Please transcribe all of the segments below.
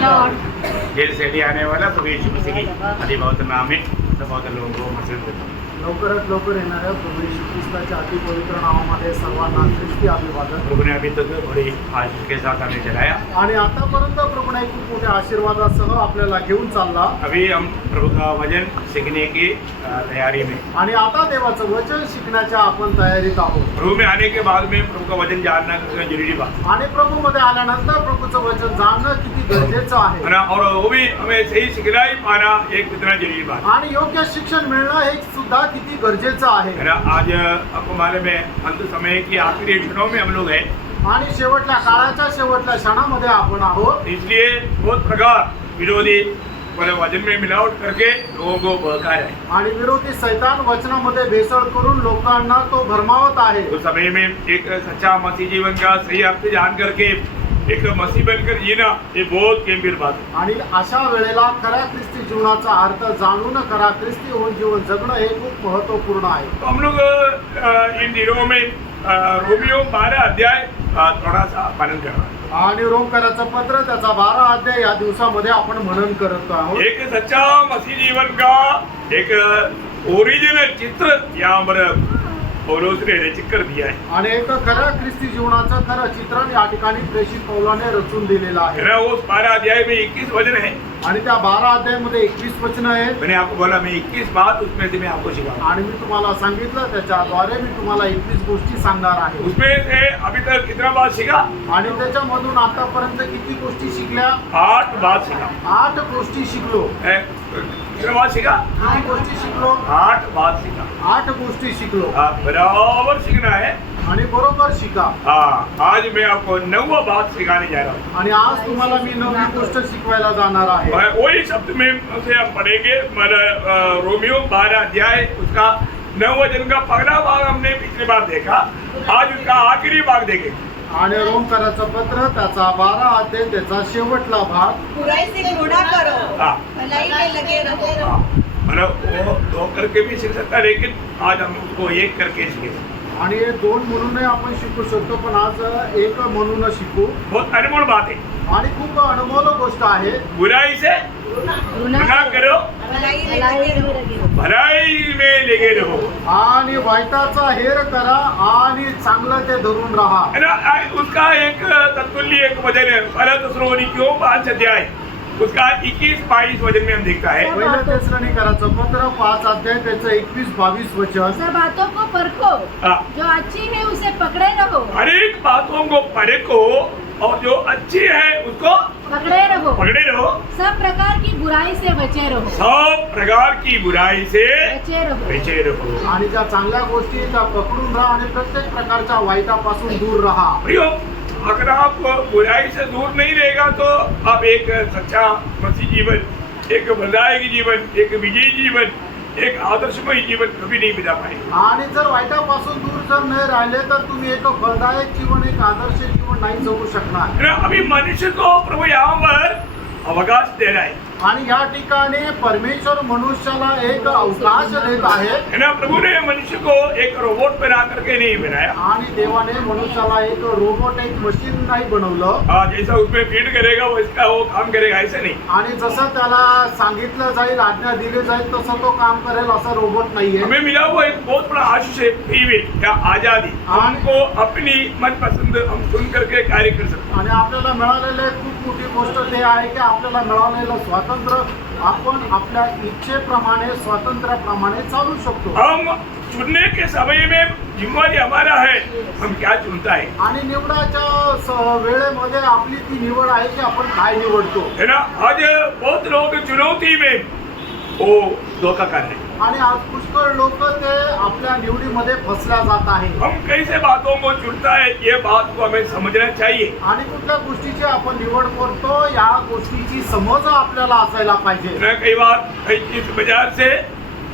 Gel से यदि आने वाला प्रभु यीशु मसीह की अति बहुत नाम में बहुत लोगों को मसलन देता हूँ। लवकरात लवकर येणाऱ्या प्रभू येशू ख्रिस्ताच्या अति पवित्र नावामध्ये सर्वांना ख्रिस्ती अभिवादन। प्रभु ने अभी तक बड़ी आशीष के साथ हमें चलाया। आणि आतापर्यंत प्रभूने खूप मोठ्या आशीर्वादासह आपल्याला घेऊन चालला। अभी हम प्रभु का वचन सीखने की तैयारी में। आणि आता देवाचं वचन शिकण्याच्या आपण तयारीत आहोत। प्रभु में आने के बाद में प्रभु का वचन जानना जरूरी बात। आणि प्रभू मध्ये आल्यानंतर प्रभूचं वचन जाणणं किती गरजेचं आहे है ना, और वो भी हमें सही सिखलाई पाना एक कितना जरूरी बात। आणि योग्य शिक्षण मिळणं हे सुद्धा किती गरजेचं आहे। है ना, आज आपको मालूम है अंत समय की आखिरी क्षणों में हम लोग हैं। आणि शेवटल्या काळाच्या शेवटल्या क्षणामध्ये आपण आहोत। इसलिए बहुत प्रकार विरोधी वचन में मिलावट करके लोगों को बहका है। आणि विरोधी शैतान वचनामध्ये भेसळ करून लोकांना तो भरमावत आहे। उस समय में एक सच्चा मसीह जीवन का सही अर्थ जान करके एक मसीह बनकर जीना ये बहुत गंभीर बात है। आणि अशा वेळेला खऱ्या ख्रिस्ती जीवनाचा अर्थ जाणून खरा ख्रिस्ती होऊन जीवन जगणं हे खूप महत्त्वपूर्ण आहे। तो हम लोग इन दिनों में रोमियो 12 अध्याय थोड़ा सा पालन कर रहे हैं। आणि रोमकराचं पत्र त्याचा 12 अध्याय या दिवसामध्ये आपण मनन करत आहोत। एक सच्चा मसीह जीवन का एक ओरिजिनल चित्र यहाँ पर पौलुस ने रचित कर दिया है। आणि एक खऱ्या ख्रिस्ती जीवनाचं खरं चित्रण या ठिकाणी प्रेषित पौलाने रचून दिलेलं आहे। है उस 12 अध्याय में 21 वचन है। आणि त्या 12 अध्यायामध्ये 21 वचन आहेत। मैंने आपको बोला मैं 21 बात उसमें से मैं आपको सिखाऊंगा। आणि मी तुम्हाला सांगितलं त्याच्याद्वारे मी तुम्हाला 21 गोष्टी सांगणार आहे। उसमें से अभी तक कितना बात सीखा? आणि त्याच्यामधून आतापर्यंत किती गोष्टी शिकल्या? 8 बात सीखा। 8 गोष्टी शिकलो। कितना बात सीखा? किती गोष्टी शिकलो? 8 बात सीखा। 8 गोष्टी शिकलो। बराबर सीखना है। आणि बरोबर शिका। आज मैं आपको 9वां बात सिखाने जा रहा हूँ। आणि आज तुम्हाला मी 9वी गोष्ट शिकवायला जाणार आहे। वही शब्द में से हम पढ़ेंगे। रोमियो 12 अध्याय उसका 9 वचन का पहला भाग हमने पिछली बार देखा। आज उसका आखिरी भाग देखेंगे। आणि रोमकराचं पत्र त्याचा 12 अध्याय त्याचा शेवटला भाग। बुराई से घृणा करो, भलाई में लगे रहो। मतलब वो 2 करके भी सीख सकता है, लेकिन आज हम उसको 1 करके सीखेंगे। आणि 2 म्हणूनही आपण शिकू शकतो, पण आज 1 म्हणून शिकू। बहुत अनमोल बात है आणि खूप अनमोल गोष्ट आहे। बुराई से घृणा करो, भलाई में लगे रहो। आणि वाईटाचा हेर करा आणि चांगलं ते धरून राहा। है ना, उसका एक तत्तुल्य एक वचन है। पहला थिस्सलुनीकियों 5 अध्याय उसका 21-22 वचन में हम देखता है। पहिलं थिस्सलुनीकराचं पत्र 5 अध्याय त्याचं 21-22 वचन। सब बातों को परखो, जो अच्छी है उसे पकड़े रहो। हर एक बातों को परखो और जो अच्छी है उसको पकड़े रहो। सब प्रकार की बुराई से बचे रहो। सब प्रकार की बुराई से बचे रहो। आणि ज्या चांगल्या गोष्टी त्या पकडून राहा आणि प्रत्येक प्रकारच्या वाईटापासून दूर राहा। प्रियो, अगर आप बुराई से दूर नहीं रहेगा तो आप एक सच्चा मसीह जीवन, एक भलाई जीवन, एक विजयी जीवन, एक आदर्शमय जीवन कभी नहीं बिता पाएंगे। आणि जर वाईटापासून दूर जर नाही राहिले तर तुम्ही एक फलदायक जीवन, एक आदर्श जीवन नाही जगू शकणार। अभी मनुष्य को प्रभु यहाँ पर अवकाश दे रहा है। आणि या ठिकाणी परमेश्वर मनुष्याला एक अवकाश देत आहे। है ना, प्रभु ने मनुष्य को एक रोबोट बना करके नहीं बनाया। आणि देवाने मनुष्याला एक रोबोट, एक मशीन नाही बनवलं। जैसा उसमें फीड करेगा वैसा वो काम करेगा, ऐसे नहीं। आणि जसं त्याला सांगितलं जाईल, आज्ञा दिली जाईल तसं तो काम करेल असा रोबोट नाहीये। हमें मिला हुआ एक बहुत बड़ा आशीष है, फ्री विल या आजादी। हमको अपनी मनपसंद हम सुन करके कार्य कर सकते हैं। आणि आपल्याला मिळालेले खूप मोठी गोष्ट ते आहे की आपल्याला मिळालेलं स्वातंत्र्य आपण आपल्या इच्छेप्रमाणे, स्वातंत्र्याप्रमाणे चालू शकतो। हम चुनने के समय में जिम्मेदारी हमारा है, हम क्या चुनता है। आणि निवडाच्या वेळेमध्ये आपली ती निवड आहे की आपण काय निवडतो। है ना, आज बहुत लोग चुनौती में वो धोखा कर रहे हैं। आणि आज पुष्कळ लोक ते आपल्या निवडीमध्ये फसल्या जात आहे। हम कैसे बातों को चुनता है ये बात को हमें समझना चाहिए। आणि कुठल्या गोष्टीची आपण निवड करतो या गोष्टीची समज आपल्याला असायला पाहिजे। कई बार इस बाजार से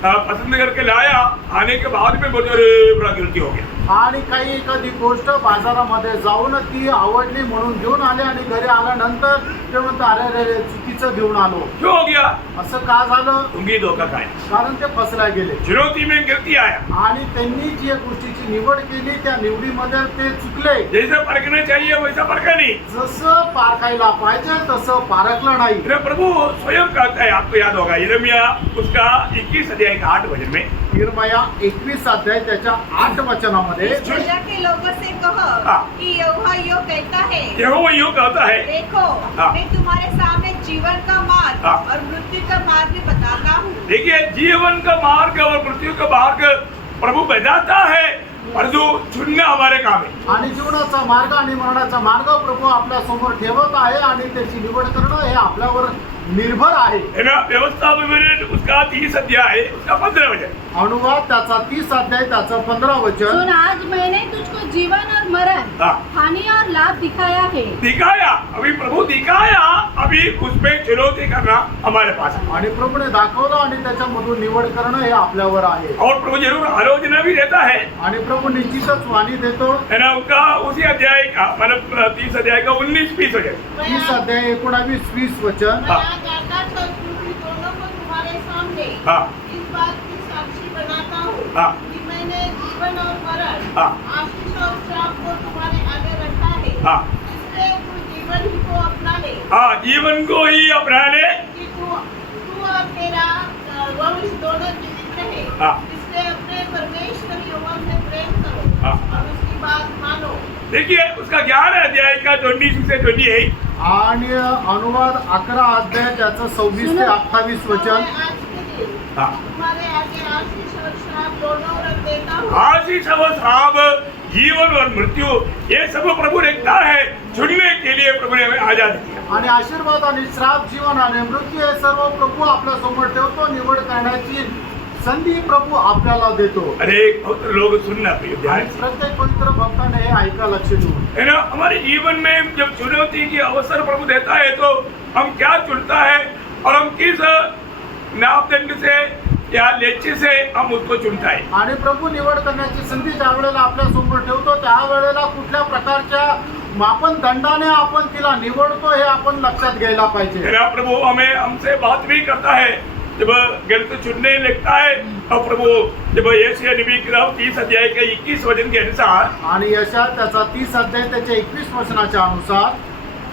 पसंद करके लाया, आने के बाद में बोले अरे बड़ा गिल्टी हो गया। आणि काही एखादी गोष्ट बाजारामध्ये जाऊन ती आवडली म्हणून घेऊन आले आणि घरी आल्यानंतर ते म्हणतात अरे रे चुकीचं घेऊन आलो. क्यों हो गया? असं का झालं? उंगली धोखा खाए, कारण ते फसल्या गेले चुनौती में गिरती आया. आणि त्यांनी जी गोष्टीची निवड केली त्या निवडीमध्ये ते चुकले. जैसे परखना चाहिए वैसा परखा नहीं. जसं पारखायला पाहिजे तसं पारखलं नाही. मेरा प्रभु स्वयं कहता है, आपको याद होगा यिर्मयाह उसका 21 अध्याय का 8 वचन में, यिर्मयाह 21 अध्याय त्याच्या 8 वचनामध्ये प्रजा के लोगों से कहो हाँ। कि यहोवा यो कहता है, यहोवा यूं कहता है, देखो हाँ। मैं तुम्हारे सामने जीवन का मार्ग हाँ। और मृत्यु का मार्ग भी बताता हूँ. देखिए जीवन का मार्ग और मृत्यू का मार्ग प्रभु बताता है, परंतु चुनना हमारे काम है. आणि जीवनाचा मार्ग आणि मरणाचा मार्ग प्रभू आपल्या समोर ठेवत आहे आणि त्याची निवड करणं हे आपल्यावर निर्भर आहे. है ना. व्यवस्था विवरण उसका 30 अध्याय उसका 15 वचन. अनुवाद त्याचा 30 अध्याय त्याचं 15 वचन. सुन, आज मैंने तुझको जीवन और मरण, हाँ. हानि और लाभ दिखाया है. दिखाया, अभी प्रभु दिखाया, अभी उसमें चुनौती करना हमारे पास है. आणि प्रभूने दाखवलं आणि त्याच्यामधून निवड करणं हे आपल्यावर आहे. और प्रभु जरूर आलोचना भी देता है, आणि प्रभू निश्चितच वाणी देतो. है ना. उसका उसी अध्याय का मतलब 30 अध्याय का 19-20 वचन. 30 अध्याय 19-20 वचन. हाँ. मैं आता तो तुम दोनों को तुम्हारे सामने हाँ. इस बात की साक्षी बनाता हूँ हाँ. कि मैंने जीवन और मरण, हाँ. आशीष और श्राप को तुम्हारे आगे रखा है. हाँ. इसलिए तू जीवन ही को अपना ले, हाँ, जीवन को ही अपना ले. कि तू और तेरा वंश दोनों जीवित रहे. हाँ. इसलिए अपने परमेश्वर यहोवा से प्रेम करो हाँ. और उसकी बात मानो. देखिए उसका 11 अध्याय का 22 से 28. आणि अनुवाद 11 अध्याय त्याचं 26 ते 28 वचन. मैं आज के दिन हाँ. तुम्हारे आगे आशीष और श्राप दोनों रख देता हूँ. आशीष और श्राप, जीवन और मृत्यू, ये सब प्रभु देखता है. चुनने के लिए प्रभु ने हमें आजादी दिया. आणि आशीर्वाद आणि श्राप, जीवन आणि मृत्यू हे सर्व प्रभू आपल्या समोर ठेवतो. निवड करण्याची संधी प्रभू आपल्याला देतो. अनेक बहुत लोग सुनना प्रिय ध्यान आणि से. प्रत्येक पवित्र भक्ताने हे ऐका लक्ष देऊन. है ना. हमारे जीवन में जब चुनौती की अवसर प्रभु देता है तो हम क्या चुनता है और हम किस नापदंड से या लेचे से हम उसको चुनता है. आणि प्रभू निवड करण्याची संधी ज्या वेळेला आपल्या समोर ठेवतो त्यावेळेला कुठल्या प्रकारच्या मापन दंडाने आपण तिला निवडतो हे आपण लक्षात घ्यायला पाहिजे. है ना. प्रभु हमें हमसे बात भी करता है जब गलत चुनने लगता है. और प्रभु जब यशायाह नबी की 30 अध्याय के 21 वचन के अनुसार, आणि यशायाह त्याचा 30 अध्याय त्याच्या 21 वचनाच्या अनुसार,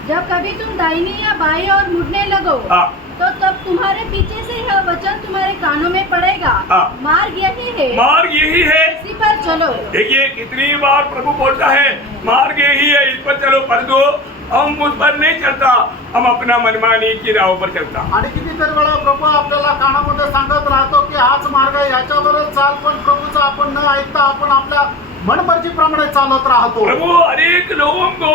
जब कभी तुम दाहिनी या बाई और मुड़ने लगो, हाँ. तो तब तुम्हारे पीछे से यह वचन तुम्हारे कानों में पड़ेगा, हाँ. मार्ग यही है, मार्ग यही है. इसी पर चलो. देखिए कितनी बार प्रभु बोलता है मार्ग यही है, इस पर चलो. परंतु हम उस पर नहीं चलता, हम अपना मनमानी की राह पर चलता. आणि कितीतरी वेळा प्रभू आपल्याला कानामध्ये सांगत राहतो की हाच मार्ग आहे, याच्यावरच चाल, पण प्रभूचं आपण न ऐकता आपण आपल्या मनमर्जीप्रमाणे चालत राहतो. प्रभु अनेक लोगों को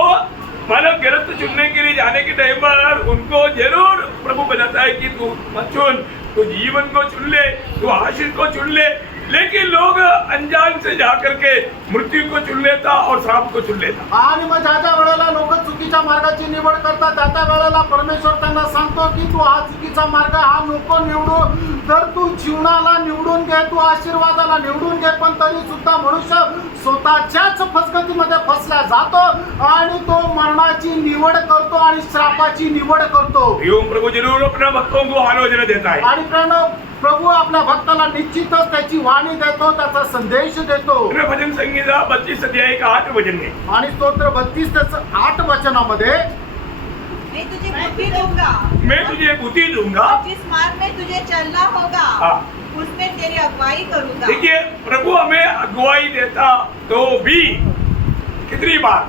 मतलब गलत चुनने के लिए जाने के टाइम पर उनको जरूर प्रभु बताता है कि तू मत चुन, तू जीवन को चुन ले, तू आशीष को चुन ले. लेकिन लोग अनजान से जाकर के मृत्यू को चुन लेता और श्राप को चुन लेता. आणि मग ज्या ज्या वेळेला लोक चुकीच्या मार्गाची निवड करतात त्या त्या वेळेला परमेश्वर त्यांना सांगतो की तू हा चुकीचा मार्ग हा नको निवडू, तर तू जीवनाला निवडून घे, तू आशीर्वादाला निवडून घे. पण तरी सुद्धा मनुष्य स्वतःच्याच फसगतीमध्ये फसला जातो आणि तो मरणाची निवड करतो आणि श्रापाची निवड करतो. यूं प्रभु जरूर अपने भक्तों को आलोचना देता है. आणि प्रभू आपल्या भक्ताला निश्चितच त्याची वाणी देतो, त्याचा संदेश देतो. भजन संगीता 32 अध्याय का 8 वचन में, आणि स्तोत्र 32 त्याचं 8 वचनामध्ये, मैं तुझे बुद्धि दूंगा, मैं तुझे बुद्धि दूंगा, और जिस मार्ग में तुझे चलना होगा हाँ. उसमें तेरी अगुवाई करूंगा. देखिए प्रभु हमें अगुवाई देता तो भी कितनी बार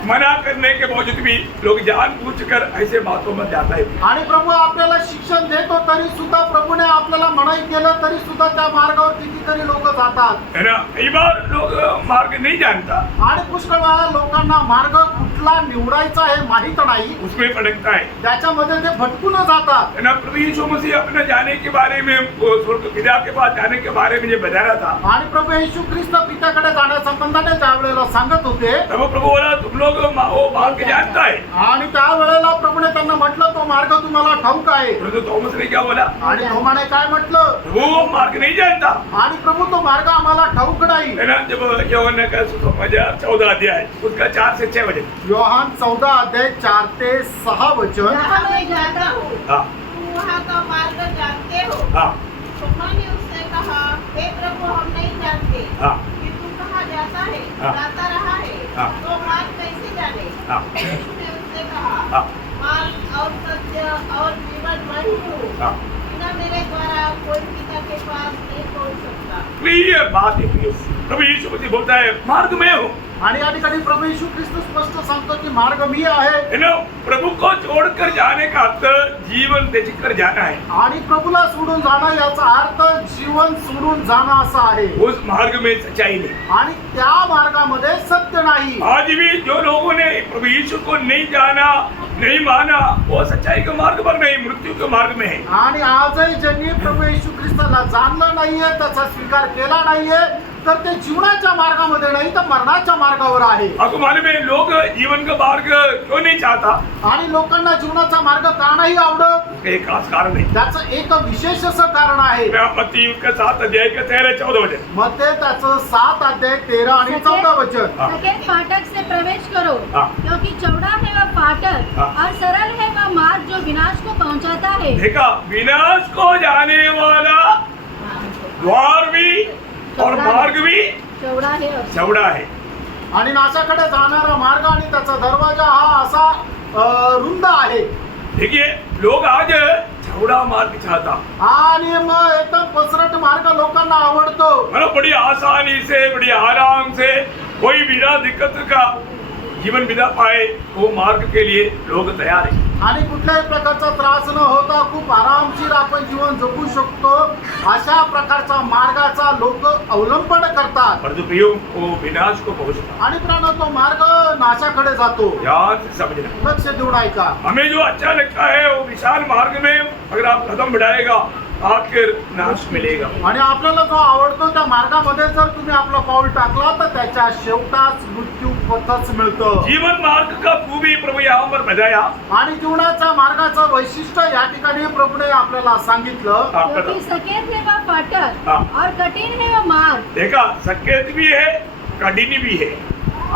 मना करने के बावजूद भी लोग जानबूझकर ऐसे बातों में जाता है. आणि प्रभू आपल्याला शिक्षण देतो तरी सुद्धा प्रभूने आपल्याला मनाई केलं तरी सुद्धा त्या मार्गावर कितीतरी लोक जातात. है ना. कई बार लोग मार्ग नहीं जानता, आणि पुष्कळ वेळा लोकांना मार्ग कुठला निवडायचा हे माहित नाही, उसमें भटकता है. त्याच्यामध्ये ते भटकून जातात. है ना. प्रभु यीशु मसीह अपने जाने के बारे में स्वर्ग पिता के पास जाने के बारे में जो बता रहा था, आणि प्रभू येशू ख्रिस्त पित्याकडे जाण्या संबंधाने त्या वेळेला सांगत होते. तब प्रभु बोला तुम लोग वो मार्ग जानता है. आणि त्या वेळेला प्रभूने त्यांना म्हटलं तो मार्ग तुम्हाला ठाऊक आहे. परंतु थॉमस ने क्या बोला? आणि थोमाने काय म्हटलं? वो मार्ग नहीं जानता आणि प्रभू तो मार्ग आम्हाला ठाऊक नाही. है ना. जब यूहन्ना का सुसमाचार 14 अध्याय उसका 4 से 6 वचन. योहान 14 अध्याय 4 ते 6 वचन. जहाँ मैं जाता हूँ हाँ तुम वहाँ का मार्ग जानते हो. हाँ थोमा ने उससे कहा, हे प्रभु, हम नहीं जानते हाँ कि तू कहाँ जाता है, हाँ। जाता रहा है, हाँ। तो मार्ग कैसे जाने? हाँ यीशु ने उससे कहा, हाँ मार्ग और सत्य और जीवन मैं ही हूँ. हाँ. बिना मेरे द्वारा कोई पिता के पास नहीं पहुँच सकता. क्लियर बात है प्रियो. प्रभु यीशु मसीह बोलता है मार्ग मैं हूँ. आणि या ठिकाणी प्रभू येशू ख्रिस्त स्पष्ट सांगतो की मार्ग मी आहे. है ना. प्रभु को छोड़कर जाने का अर्थ जीवन त्याच्याकडे जाना है. आणि प्रभूला सोडून जाणं याचा अर्थ जीवन सोडून जाणं असा आहे. उस मार्ग में सच्चाई नहीं. आणि त्या मार्गामध्ये सत्य नाही. आज भी जो लोगों ने प्रभु यीशु को नहीं जाना नहीं माना वो सच्चाई के मार्ग पर नहीं मृत्यु के मार्ग में है. आणि आजही ज्यांनी प्रभू येशू ख्रिस्ताला जाणलं नाहीये, त्याचा स्वीकार केला नाहीये, तर ते जीवनाच्या मार्गामध्ये नाही तर मरणाच्या मार्गावर आहे. आपको मालूम है लोग जीवन का मार्ग क्यों नहीं चाहता? आणि लोकांना जीवनाचा मार्ग का नाही आवडत? उसका एक खास कारण है. त्याचं एक विशेष असं कारण आहे. मत्ती उसका 7 अध्याय का 13-14 वचन. मध्ये त्याचं 7 अध्याय 13 आणि 14 वचन. हाँ. सकेत फाटक से प्रवेश करो, हाँ. क्योंकि चौड़ा है वह फाटक हाँ. और सरल है वह मार्ग जो विनाश को पहुंचाता है. देखा विनाश को जाने वाला द्वार भी और मार्ग भी चौड़ा है और चौड़ा है. आणि नाशाकडे जाणारा मार्ग आणि त्याचा दरवाजा हा असा रुंद आहे. देखिए लोग आज चौड़ा मार्ग चाहता. आणि मग एकदम पसरट मार्ग लोकांना आवडतो. मतलब बड़ी आसानी से बड़ी आराम से कोई बिना दिक्कत का जीवन बिता पाए वो मार्ग के लिए लोग तैयार है. आणि कुठल्याही प्रकारचा त्रास न होता खूप आरामशीर आपण जीवन जगू शकतो अशा प्रकारचा मार्गाचा लोक अवलंबन करतात. परंतु प्रियो वो विनाश को पहुंचता. आणि प्राण तो मार्ग नाशाकडे जातो. ध्यान से समझना. लक्ष देऊन ऐका. हमें जो अच्छा लगता है वो विशाल मार्ग में अगर आप कदम बढ़ाएगा आखिर नाश मिलेगा. आणि आपल्याला जो आवडतो त्या मार्गामध्ये जर तुम्ही आपलं पाऊल टाकला तर त्याच्या शेवटाच मृत्यू पथच मिळतं. जीवन मार्ग का खूबी प्रभु यहाँ पर बताया. आणि जीवनाच्या मार्गाचं वैशिष्ट्य या ठिकाणी प्रभूने आपल्याला सांगितलं. क्योंकि सकेत है वह फाटक हाँ. और कठिन है वह मार्ग. देखा सकेत भी है कठिन भी है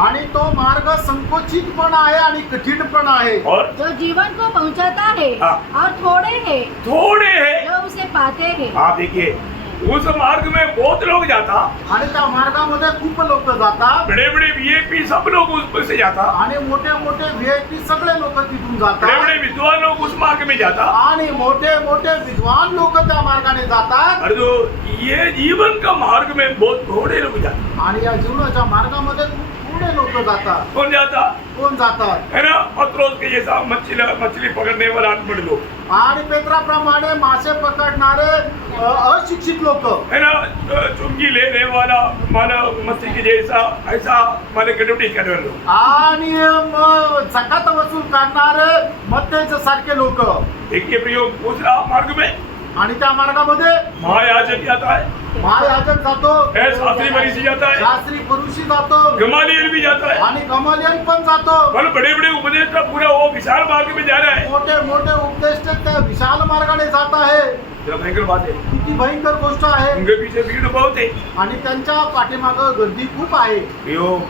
आणि तो मार्ग संकोचित पण आहे आणि कठीण पण आहे. और जो जीवन को पहुंचाता है हाँ. और थोड़े हैं थोड़े है. जो उसे पाते हैं. आप देखिए उस मार्ग में बहुत लोग जाता. आणि त्या मार्गामध्ये खूप लोक जातात. बड़े बड़े वीआईपी सब लोग उस पर से जाता. आणि मोठे मोठे व्हीआयपी सगळे लोक तिथून बड़े जातात. बड़े विद्वान लोग उस मार्ग में जाता. आणि मोठे मोठे विद्वान लोक त्या मार्गाने जातात. और जो ये जीवन का मार्ग में बहुत थोड़े लोग जाते. आणि या जीवनाच्या मार्गामध्ये खूप थोडे लोक जातात. कौन जाता कोण जातात? है ना. पत्रोस के जैसा मछली पकड़ने वाला अनपढ़ लोग आणि पेत्राप्रमाणे मासे पकडणारे अशिक्षित लोक. है ना. चुंगी लेने वाला मानव मछली के जैसा ऐसा माने गडबडी करने वाले लोग. आणि मग जकात वसूल करणारे मध्येच सारखे लोक. देखिए प्रियो दूसरा मार्ग में आणि त्या मार्गामध्ये महायाजक जाता है. महायाजक जातो. शास्त्री फरीसी जाता है. शास्त्री फरुशी जातो. गमालियल भी जाता है. आणि गमालियल पण जातो. मतलब बड़े बड़े उपदेश का पूरा वो विशाल मार्ग में जा रहा है. मोठे मोठे उपदेष्ट त्या विशाल मार्गाने जात आहे. जरा भयंकर बात है. किती भयंकर गोष्ट आहे. उनके पीछे भीड़ बहुत है. आणि त्यांच्या पाठीमागं गर्दी खूप आहे. प्रियो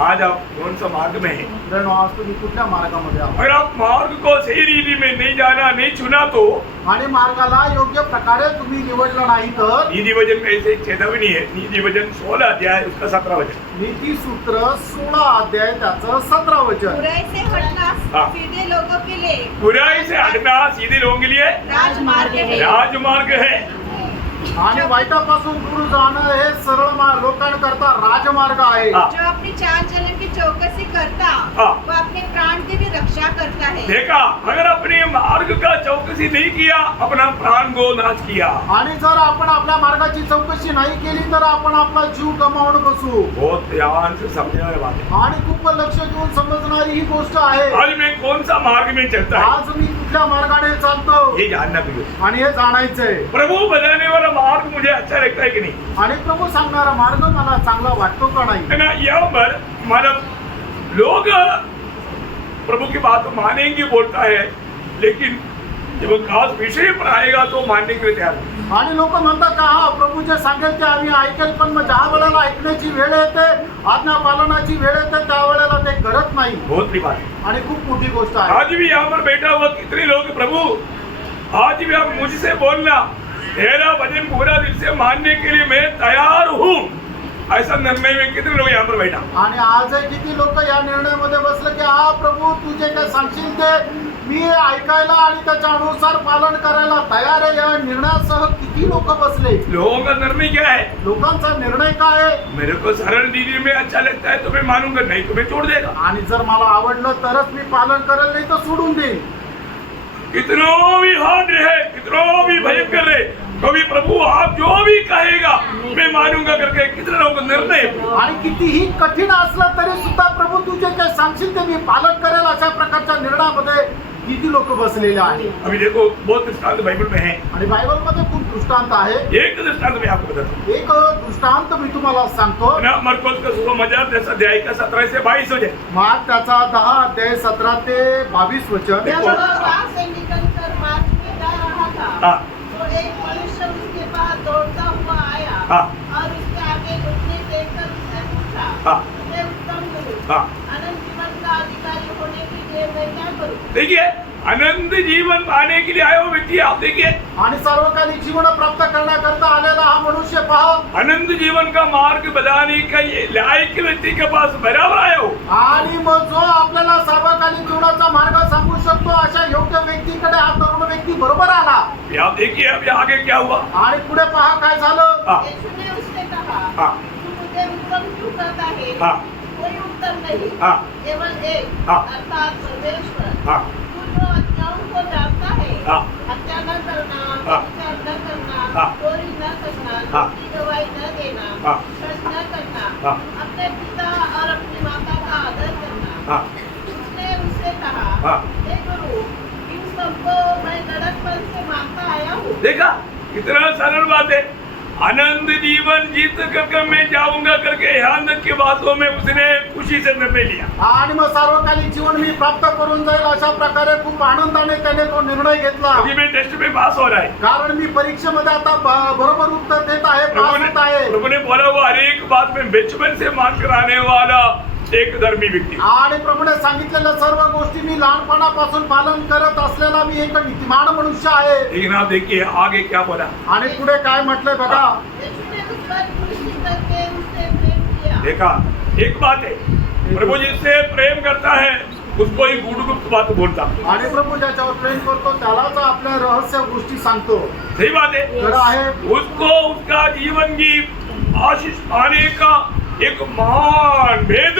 आज आप कौन सा मार्ग में है? मित्रांनो, आज तुम्ही कुठल्या मार्गामध्ये आहात? अगर आप मार्ग को सही रीति में नहीं जाना नहीं चुना तो आणि मार्गाला योग्य प्रकारे तुम्ही निवडलं नाही तर नीति वचन में ऐसे एक चेतावनी है. नीति वचन 16 अध्याय उसका 17 वचन. नीती सूत्र 16 अध्याय त्याचं 17 वचन. बुराई से हटना हाँ. सीधे लोगों के लिए बुराई से हटना सीधे लोगों के लिए राजमार्ग है. राजमार्ग है. आणि वाईटापासून दूर जाणं हे सरळ लोकांकरता राजमार्ग आहे. हाँ. जो अपनी चाल चलन की चौकसी करता हाँ. वो अपने प्राण की भी रक्षा करता है. देखा अगर अपने मार्ग का चौकसी नहीं किया अपना प्राण को नाश किया. आणि जर आपण आपल्या मार्गाची चौकशी नाही केली तर आपण आपला जीव गमावून बसू. बहुत ध्यान से समझने वाली बात है. आणि खूप लक्ष देऊन समजणारी ही गोष्ट आहे. आज मैं कौन सा मार्ग में चलता है आज मी कुठल्या मार्गाने चालतो ये जानना भी है. आणि हे जाणायचंय. प्रभु बताने वाला मार्ग मुझे अच्छा लगता है कि नहीं? आणि प्रभू सांगणारा मार्ग मला चांगला वाटतो का नाही? है ना. यहाँ पर मानव लोग प्रभु की बात मानेंगे बोलता है लेकिन जब वो खास विषय पर आएगा तो मानने के लिए तैयार है। आणि लोक म्हणतात का हा प्रभू जे सांगेल ते आम्ही ऐकेल, पण मग ज्या वेळेला ऐकण्याची वेळ येते, आज्ञा पालनाची वेळ येते, त्यावेळेला ते करत नाही. बहुत बड़ी बात है। आणि खूप मोठी गोष्ट आहे. आज भी यहाँ पर बैठा हुआ कितने लोग प्रभु, आज भी आप मुझसे बोलना, तेरा वचन पूरा दिल से मानने के लिए मैं तैयार हूँ, ऐसा निर्णय में कितने लोग यहाँ पर बैठा. आणि आजही किती लोक या निर्णयामध्ये बसले की हा प्रभू तू जे काय सांगशील ते मी ऐकायला आणि त्याच्या अनुसार पालन करायला तयार आहे. या निर्णयासह किती लोक बसले. लोगों का निर्णय क्या है? लोकांचा निर्णय काय आहे? मेरे को सरल नीति में अच्छा लगता है तो मैं मानूंगा, नहीं तो मैं छोड़ देगा. आणि जर मला आवडलं तरच मी पालन करेल, नाही तर सोडून देईन. कितनो भी हार्ड है, कितनो भी भयंकर है, तो भी प्रभु आप जो भी कहेगा मैं मानूंगा करके कितने लोगों का निर्णय है. आणि कितीही कठीण असलं तरी सुद्धा प्रभु तू जे काय सांगशील ते मी पालन करेल, अशा प्रकारच्या निर्णयामध्ये किती लोक बसलेले आहेत. अभी देखो बहुत दृष्टांत बाइबल में है. आणि बायबलमध्ये खूप दृष्टांत आहे. एक दृष्टांत मैं आपको बताता हूँ. एक दृष्टांत मी तुम्हाला सांगतो. ना मरकुस का सुसमाचार 10 अध्याय का 17 से 22 हो जाए. मार्क त्याचा 10 अध्याय 17 ते 22 वचन. जब वह वहाँ से निकलकर मार्ग में जा रहा था, हाँ. तो एक मनुष्य उसके पास दौड़ता हुआ आया हाँ. और उसके आगे घुटने टेककर उससे पूछा, हाँ. हे उत्तम गुरु, हाँ. अनंत जीवन का अधिकारी होने के लिए मैं क्या करूं? देखिए अनंत जीवन पाने के लिए आया वो व्यक्ति, आप देखिए आणि सर्वकालिक जीवन प्राप्त करण्याकरता आलेला हा मनुष्य पहा. अनंत जीवन का मार्ग बताने का ये लायक व्यक्ति के पास बराबर आया हो. आणि मग जो आपल्याला सर्वकालिक जीवनाचा मार्ग सांगू शकतो अशा योग्य व्यक्तीकडे हा तरुण व्यक्ती बरोबर आला. ये आप देखिए अभी आगे क्या हुआ. आणि पुढे पहा काय झालं. हाँ. यीशु ने उससे कहा, हाँ. तू मुझे उत्तम क्यों कहता है? हाँ. कोई उत्तम नहीं, हाँ. केवल एक, हाँ. अर्थात परमेश्वर. हाँ. तू जो आज्ञाओं को जानता है, हाँ. हत्या न करना, हाँ. व्यभिचार न करना, हाँ. चोरी न करना, हाँ. झूठी गवाही न देना, हाँ. सच न करना, हाँ. अपने पिता और अपनी माता का आदर करना. हाँ. उसने उससे कहा, हाँ. हे गुरु, इन सबको मैं लड़कपन से मानता आया हूँ. देखा कितना सरल बात है. आनंद जीवन जीत करके मैं जाऊंगा करके ध्यान की बातों में उसने खुशी से निर्णय लिया. आणि मग सार्वकालिक जीवन मी प्राप्त करून जाईल अशा प्रकारे खूप आनंदाने त्याने तो निर्णय घेतला. अभी मैं टेस्ट में पास हो रहा है. कारण मी परीक्षेमध्ये आता बरोबर उत्तर देत आहे, पास होत आहे. प्रभु ने बोला हुआ हर एक बात में बचपन से मान कर आने वाला एक धर्मी व्यक्ति. आणि प्रभूने सांगितलेल्या सर्व गोष्टी मी लहानपणापासून पालन करत असलेला मी एक नीतिमान मनुष्य आहे. लेकिन आप देखिए आगे क्या बोला. आणि पुढे काय म्हटलंय बघा. यीशु ने उस पर दृष्टि करके उससे प्रेम किया. देखा एक बात है, प्रभु जिससे प्रेम करता है उसको ही गुप्त बात बोलता. आणि प्रभू ज्याच्यावर प्रेम करतो त्यालाच आपल्या रहस्य गोष्टी सांगतो. सही बात है. खरं आहे. उसको उसका जीवन की आशीष पाने का एक महान भेद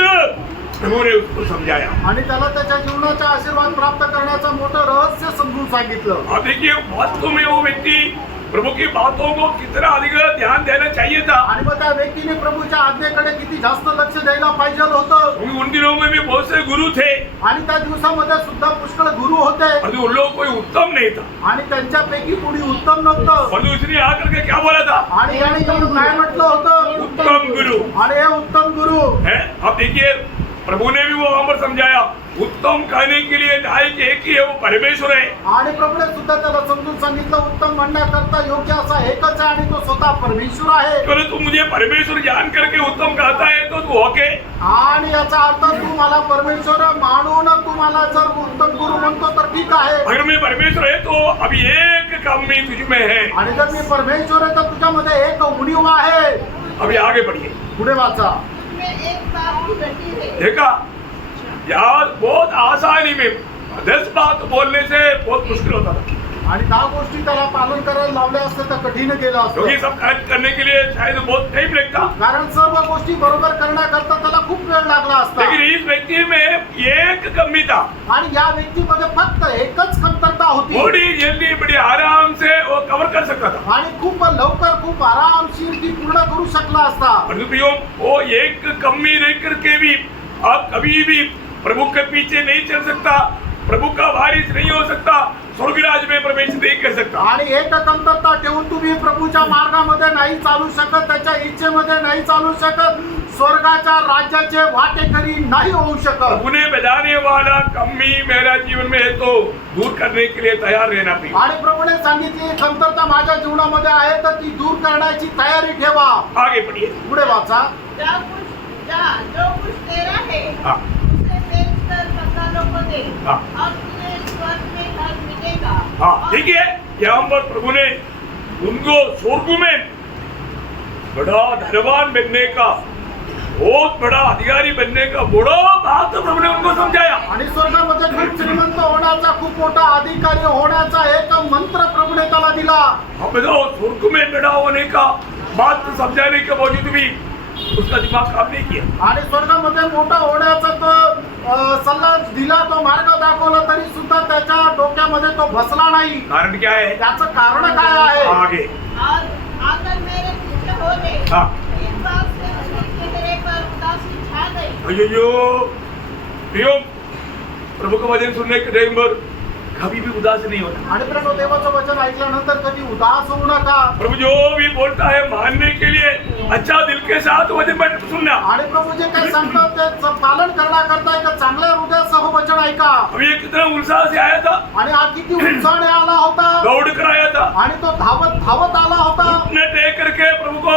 प्रभु ने उसको समझाया. आणि त्याला त्याच्या जीवनाचा आशीर्वाद प्राप्त करण्याचं मोठं रहस्य समजून सांगितलं. आप देखिए वास्तव में वो व्यक्ति प्रभु की बातों को कितना अधिक ध्यान देना चाहिए था. आणि मग त्या व्यक्तीने प्रभूच्या आज्ञेकडे किती जास्त लक्ष द्यायला पाहिजे होतं. क्योंकि उन दिनों में भी बहुत से गुरु थे आणि त्या दिवसामध्ये सुद्धा पुष्कळ गुरु होते. और उन लोग कोई उत्तम नहीं था. आणि त्यांच्यापैकी कोणी उत्तम नव्हतं. और इसने आकर के क्या बोला था? आणि याने येऊन काय म्हटलं होतं? उत्तम गुरु आणि हे उत्तम गुरु है. आप देखिए प्रभु ने भी वो वहां पर समझाया उत्तम कहने के लिए लायक एक ही है, वो परमेश्वर है. आणि प्रभूने सुद्धा त्याला समजून सांगितलं उत्तम म्हणण्याकरता योग्य असा एकच आहे आणि तो स्वतः परमेश्वर आहे. अगर तू मुझे परमेश्वर जान करके उत्तम कहता है तो तू ओके. आणि याचा अर्थ तू मला परमेश्वर मानून तू मला जर उत्तम गुरु म्हणतो तर ठीक आहे. अगर मैं परमेश्वर है तो अभी एक कमी तुझ में है. आणि जर मी परमेश्वर आहे तर तुझ्यामध्ये एक उणीव आहे. अभी आगे बढ़िए. पुढे वाचा. उसमें एक बात की घटी है. देखा यार बहुत आसानी में 10 बात बोलने से बहुत मुश्किल होता था. आणि 10 गोष्टी त्याला पालन करायला लावल्या असते तर कठीण गेलं क्योंकि असतं. सब करेक्ट करने के लिए शायद बहुत टाइम लगता. कारण सर्व गोष्टी बरोबर करण्याकरता त्याला खूप वेळ लागला असता. लेकिन इस व्यक्ति में एक कमी था. आणि या व्यक्तीमध्ये फक्त एकच कमतरता होती. बड़ी जल्दी बड़ी आराम से वो कवर कर सकता था. आणि खूप लवकर खूप आरामशीर ती पूर्ण करू शकला असता. परंतु वो एक कमी रह करके भी आप कभी भी प्रभु के पीछे नहीं चल सकता, प्रभु का वारिस नहीं हो सकता, स्वर्ग राज में प्रवेश नहीं कर सकता। आणि एक कमतरता ठेवून तुम्ही प्रभूच्या मार्गामध्ये नाही चालू शकत, त्याच्या इच्छेमध्ये नाही चालू शकत, स्वर्गाच्या राज्याचे वाटेकरी नाही होऊ शकत. उन्हें बजाने वाला कमी मेरा जीवन में है तो दूर करने के लिए तैयार रहना भी। आणि प्रभूने सांगितली कमतरता माझ्या जीवनामध्ये आहे तर ती दूर करण्याची तयारी ठेवा. आगे बढ़िए। पुढे वाचा. जो कुछ तेरा है हाँ। उसे बेच कर कंगालों को दे हाँ। और तुझे स्वर्ग में घर मिलेगा। हाँ और ठीक है, यहाँ पर प्रभु ने उनको स्वर्ग में बड़ा धनवान बनने का, बहुत बड़ा अधिकारी बनने का बड़ा बात प्रभु ने उनको समझाया। आणि स्वर्गामध्ये खूप श्रीमंत होण्याचा, खूप मोठा अधिकारी होण्याचा एक मंत्र प्रभूने त्याला दिला. हम बताओ स्वर्ग में बड़ा होने का बात समझाने के बावजूद भी उसका दिमाग काम नहीं किया। आणि स्वर्गामध्ये मोठा होण्याचा तो सल्ला दिला, तो मार्ग दाखवला, तरी सुद्धा त्याच्या डोक्यामध्ये तो बसला नाही. कारण क्या है? त्याचं कारण काय आहे? आगे। और आकर मेरे पीछे हो ले। हाँ। इस बात से उसके चेहरे पर उदासी छा गई। अयो प्रियो, प्रभु का वचन सुनने के टाइम पर कभी भी उदास नहीं होता। आणि प्रभू देवाचं वचन ऐकल्यानंतर कधी उदास होऊ नका. प्रभु जो भी बोलता है मानने के लिए अच्छा दिल के साथ वचन पर सुनना। आणि प्रभू जे काही सांगतात त्याचं पालन करण्याकरता एक चांगल्या हृदयासह वचन ऐका. अभी एक कितना उत्साह से आया था, आणि हा किती उत्साहाने आला होता, दौड़ कर आया था, आणि तो धावत धावत आला होता, ने टेक करके प्रभु को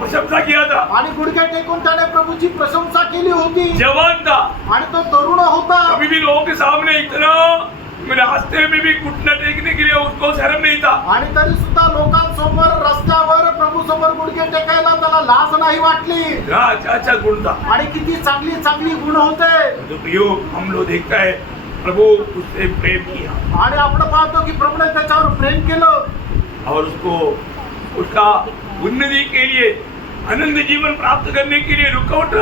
प्रशंसा किया था। आणि गुडघे टेकून त्याने प्रभूची प्रशंसा केली होती. जवान था, आणि तो तरुण होता. अभी भी लोगों के सामने इतना रास्ते में भी घुटना टेकने के लिए उसको शर्म नहीं था। आणि तरी सुद्धा लोकांसमोर रस्त्यावर प्रभू समोर गुडघे टेकायला त्याला लाज नाही वाटली. अच्छा अच्छा गुण था। आणि किती चांगली चांगली गुण होते. तो प्रियो, हम लोग देखता है प्रभु उससे प्रेम किया आणि आपण पाहतो की प्रभूने त्याच्यावर प्रेम केलं और उसको उसका उन्नति के लिए, आनंद जीवन प्राप्त करने के लिए रुकावट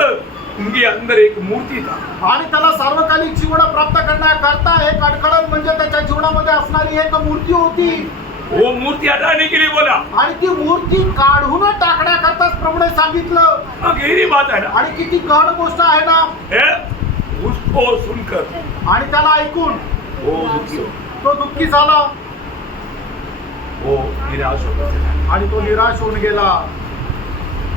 उनके अंदर एक मूर्ति था। आणि त्याला सार्वकालिक जीवन प्राप्त करण्याकरता एक अडखळण म्हणजे त्याच्या जीवनामध्ये असणारी एक मूर्ती होती. वो मूर्ति हटाने के लिए बोला। आणि ती मूर्ती काढून टाकण्याकरताच प्रभूने सांगितलं. हाँ, गहरी बात है ना। आणि किती गहन गोष्ट आहे ना. है? उसको सुनकर आणि त्याला ऐकून वो दुखी हो, तो दुःखी झाला वो निराश हो गया। आणि तो निराश होऊन गेला.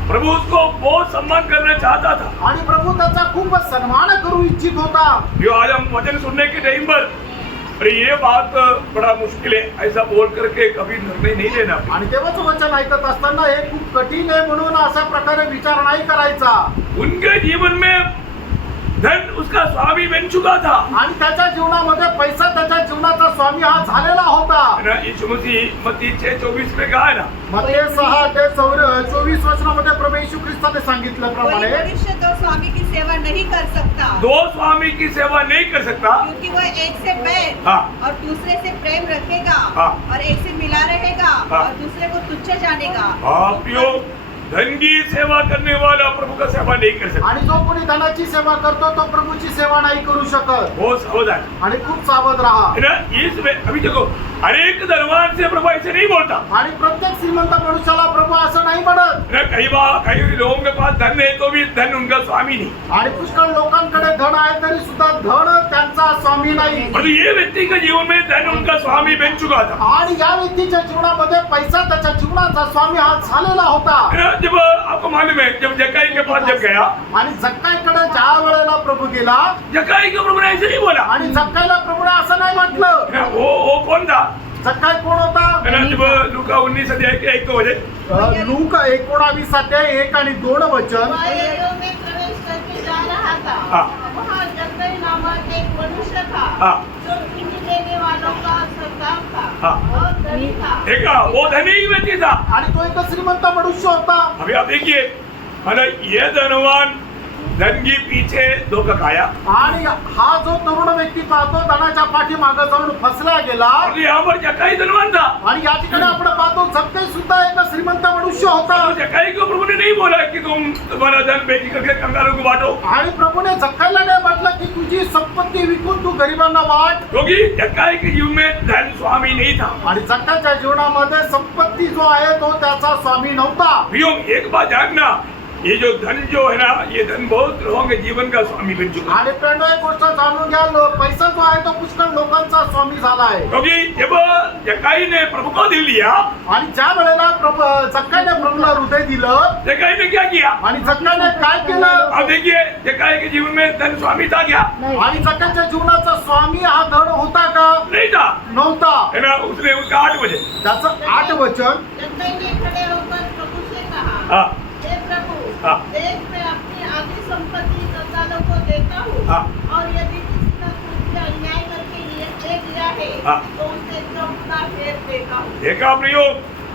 प्रभु उसको बहुत सम्मान करना चाहता था। आणि प्रभू त्याचा खूप सन्मान करू इच्छित होता. जो आज हम वचन सुनने के टाइम पर, अरे ये बात बड़ा मुश्किल है ऐसा बोल करके कभी निर्णय नहीं लेना। आणि देवाचं वचन ऐकत असताना हे खूप कठीण आहे म्हणून अशा प्रकारे विचार नाही करायचा. उनके जीवन में धन उसका स्वामी बन चुका था। आणि त्याच्या जीवनामध्ये पैसा त्याच्या जीवनाचा स्वामी हा झालेला होता. ना यीशु मसीह मत्ती 6:24 में कहा है ना, मत्ती 6:24 वचनामध्ये प्रभू येशू ख्रिस्ताने कोई सांगितल्याप्रमाणे मनुष्य दो स्वामी की सेवा नहीं कर सकता, दो स्वामी की सेवा नहीं कर सकता। क्योंकि वह एक से बैर हाँ। और दूसरे से प्रेम रखेगा हाँ। और एक से मिला रहेगा हाँ। और दूसरे को तुच्छ जानेगा। आप यो धन की सेवा करने वाला प्रभु का सेवा नहीं कर सकता। आणि जो कोणी धनाची सेवा करतो तो प्रभूची सेवा नाही करू शकत. बहुत सावधान आणि खूप सावध राहा. है ना। इसमें अभी देखो, हर एक धनवान से प्रभु ऐसे नहीं बोलता आणि प्रत्येक श्रीमंत मनुष्याला प्रभू असं नाही म्हणत. है ना। कई बार कई लोगों के पास धन है तो भी धन उनका स्वामी नहीं। आणि पुष्कळ लोकांकडे धन आहे तरी सुद्धा धन त्यांचा स्वामी नाही. और ये व्यक्ति के जीवन में धन उनका स्वामी बन चुका था। आणि या व्यक्तीच्या जीवनामध्ये पैसा त्याच्या जीवनाचा स्वामी हा झालेला होता. है ना। जब आपको मालूम है, जब जक्काई के पास जब गया, आणि जक्काईकडे ज्या वेळेला प्रभू गेला जक्काई के प्रभु ने ऐसे नहीं बोला। आणि जक्काईला प्रभूने असं नाही म्हटलं. है ना। वो कौन था? जक्काई कोण होता? है ना। जब लूका 19 अध्याय के 1 वचन, लूक 19 अध्याय 1 आणि 2 वचन. वह यरीहो में प्रवेश करके जा रहा था। हाँ। वहाँ जक्कई नामक एक मनुष्य था, हाँ। जो चीनी लेने वालों का सरदार था हाँ। और धनी था। देखा, वो धनी व्यक्ति था। आणि तो एक श्रीमंत मनुष्य होता. अभी आप देखिए, है ना, ये धनवान धन के पीछे धोखा खाया आणि हा जो तरुण व्यक्ती पाहतो धनाच्या पाठीमागे जाऊन फसला गेला. और यहाँ पर जक्काई धनवान था। आणि या ठिकाणी आपण पाहतो जक्काई सुद्धा एक श्रीमंत मनुष्य होता. तो जक्काई को प्रभु ने नहीं बोला कि तुम तुम्हारा धन बेच करके कंगालों को बांटो, आणि प्रभूने जक्काईला नाही म्हटलं की तुझी संपत्ती विकून तू गरिबांना वाट. क्योंकि जक्काई के जीवन में धन स्वामी नहीं था। आणि जक्काईच्या जीवनामध्ये संपत्ती जो आहे तो त्याचा स्वामी नव्हता. भैया एक बात जानना, ये जो धन जो है ना, ये धन बहुत लोगों के जीवन का स्वामी बन चुका है। आणि प्रणय गोष्ट जाणून घ्या, पैसा जो आहे तो पुष्कळ लोकांचा जीवनाचा स्वामी झाला आहे. क्योंकि जब जक्काई ने प्रभु को दिल दिया, आणि ज्या वेळेला जक्काईने प्रभूला हृदय दिलं जक्काई ने क्या किया? आणि जक्काईने काय केलं? अब देखिए जक्काई के जीवन में धन स्वामी था क्या? आणि जक्काईच्या जीवनाचा स्वामी हा धन होता का? नहीं था, नव्हता. है ना? उसने उसका 8 बजे त्याचं 8 वचन जक्कई ने खड़े होकर प्रभु से कहा, हाँ हे प्रभु, हाँ। देश में अपनी आधी संपत्ति कंगालों को देता हूँ, हाँ। और यदि किसी ने मुझसे अन्याय करके ले लिया है, हाँ। तो उसे चौगुना फेर देता हूँ। देखा प्रियो,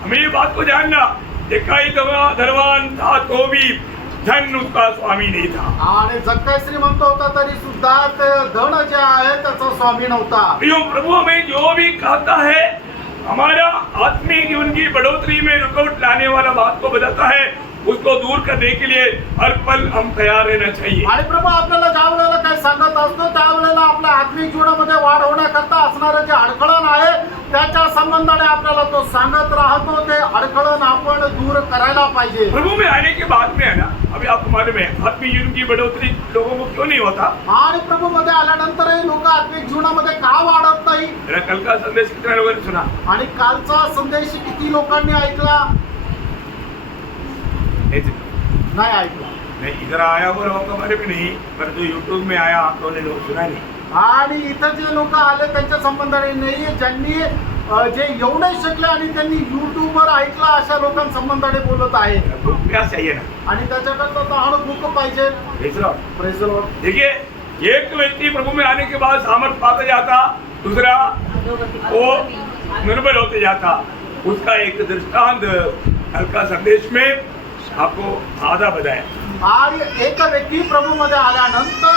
हमें ये बात को जानना, जक्काई धनवान था तो भी धन उसका स्वामी नहीं था. आणि जक्काई श्रीमंत होता तरी सुद्धा ते धन जे आहे त्याचा स्वामी नव्हता. प्रियो, प्रभु हमें जो भी कहता है, हमारा आत्मिक जीवन की बढ़ोतरी में रुकावट लाने वाला बात को बताता है, उसको दूर करने के लिए हर पल हम तैयार रहना चाहिए. आणि प्रभू आपल्याला ज्या वेळेला काही सांगत असतो त्यावेळेला आपल्या आत्मिक जीवनामध्ये वाढ होण्याकरता असणारं जे अडखळण आहे त्याच्या संबंधाने आपल्याला तो सांगत राहतो. ते अडखळण आपण दूर करायला पाहिजे. प्रभु में आने के बाद में है ना, अभी आपको मालूम है आत्मिक जीवन की बढ़ोतरी लोगों को क्यों नहीं होता? आणि प्रभू मध्ये आल्यानंतरही लोक आत्मिक जीवनामध्ये का वाढत नाही? मेरा कल का संदेश कितने लोगों ने सुना? आणि कालचा संदेश किती लोकांनी ऐकला? नाही ऐकला. नहीं, इधर आया हुआ लोगों का बारे में नहीं, पर जो यूट्यूब में आया आप लोगों ने लोग सुना नहीं. आणि इथं जे लोक आले त्यांच्या संबंधाने नाही, ज्यांनी जे येऊ नाही शकले आणि त्यांनी युट्यूबवर ऐकला अशा लोकांसंबंधाने बोलत आहे. भूख प्यास चाहिए ना. आणि त्याच्याकरता तहान भूक पाहिजे. Praise the Lord. Praise the Lord. देखिए, एक व्यक्ति प्रभु में आने के बाद सामर्थ पाता जाता, दूसरा वो निर्बल होते जाता. उसका एक दृष्टांत हल्का संदेश में आपको आधा बताया. आणि एक व्यक्ती प्रभूमध्ये आल्यानंतर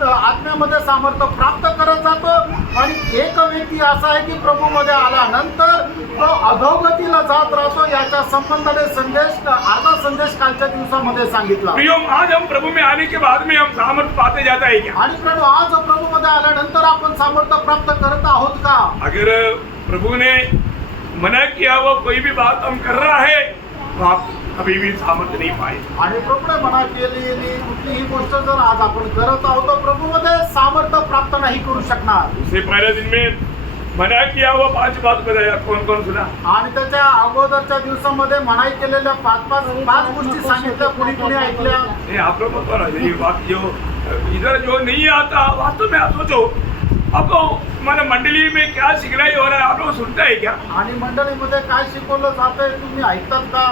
तो आत्म्यामध्ये सामर्थ्य प्राप्त करत जातो आणि एक व्यक्ती असा आहे की प्रभूमध्ये आल्यानंतर तो अधोगतीला जात राहतो. याच्या संबंधाने संदेश अर्धा संदेश कालच्या दिवसामध्ये सांगितला. प्रियो, आज हम प्रभु में आने के बाद में हम सामर्थ पाते जाता है क्या? आणि प्रभू आज प्रभूमध्ये आल्यानंतर आपण सामर्थ्य प्राप्त करत आहोत का? अगर प्रभु ने मना किया हुआ कोई भी बात हम कर रहा है तो आप कभी भी सामर्थ्य नहीं पाए. आणि प्रभूने मना केलेली कुठलीही गोष्ट जर आज आपण करत आहोत तर प्रभूमध्ये सामर्थ्य प्राप्त नाही करू शकणार. उससे पहले दिन में मना किया हुआ 5 बात बताया. कौन कौन सुना? आणि त्याच्या अगोदरच्या दिवसामध्ये मनाई केलेल्या पाच गोष्टी सांगितल्या. कुणी ऐकल्या? नहीं, आप लोग मत बोलो. ये बात जो इधर जो नहीं आता, वास्तव में आप सोचो, आपको हमारे मंडली में क्या सिखलाई हो रहा है, आप लोग सुनता है क्या? आणि मंडळीमध्ये काय शिकवलं जातंय तुम्ही ऐकतात का?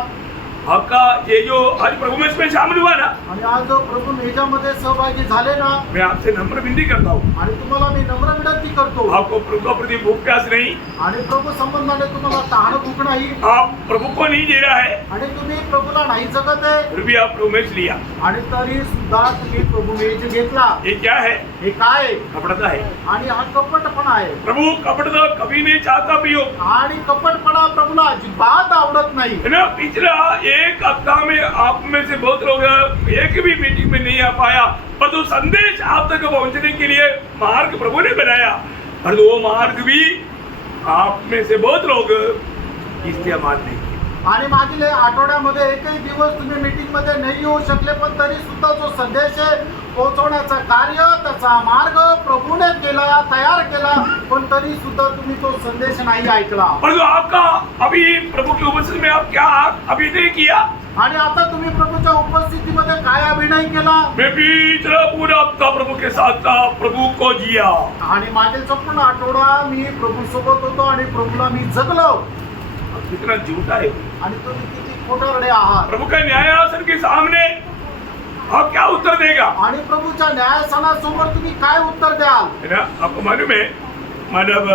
आपका ये जो आज प्रभु में इसमें शामिल हुआ ना, आणि आज जो प्रभू ह्याच्यामध्ये सहभागी झाले ना, मैं आपसे नम्र विनती करता हूँ, आणि तुम्हाला मी नम्र विनंती करतो. आपको प्रभु का प्रति भूख प्यास नहीं, आणि प्रभू संबंधाने तुम्हाला तहान भूक नाही आप प्रभु को नहीं दे रहा है, आणि तुम्ही प्रभूला नाही जगत आहे फिर भी आप प्रभु में लिया. आणि तरी सुद्धा तुम्ही प्रभू मेज घेतला. ये क्या है? हे काय? कपटता है. आणि हा कपटपणा आहे. प्रभु कपटता कभी नहीं चाहता प्रियो. आणि कपटपणा प्रभूला अजिबात आवडत नाही. है ना, पिछला एक हफ्ता में आप में से बहुत लोग एक भी मीटिंग में नहीं आ पाया, पर तो संदेश आप तक पहुंचने के लिए मार्ग प्रभु ने बनाया, और वो मार्ग भी आप में से बहुत लोग इस्तेमाल नहीं किए. आणि मागील आठवड्यामध्ये एकही दिवस तुम्ही मीटिंग मध्ये नाही येऊ शकले, पण तरी सुद्धा जो संदेश आहे पोहोचवण्याचा कार्य त्याचा मार्ग प्रभूने केला, तयार केला, पण तरी सुद्धा तुम्ही तो संदेश नाही ऐकला. और जो आपका अभी प्रभु की उपस्थिति में आप क्या अभी नहीं किया? आणि आता तुम्ही प्रभूच्या उपस्थितीमध्ये काय अभिनय केला? मैं पिछला पूरा हफ्ता प्रभु के साथ था, प्रभु को जिया. आणि मागील संपूर्ण आठवडा मी प्रभू सोबत होतो आणि प्रभूला मी जगलो. कितना झूठा है. आणि तुम्ही किती खोटारडे आहात. प्रभु का न्यायासन के सामने आप क्या उत्तर देगा? आणि प्रभूच्या न्यायासनासमोर तुम्ही काय उत्तर द्याल? है ना, आपको मालूम है मानव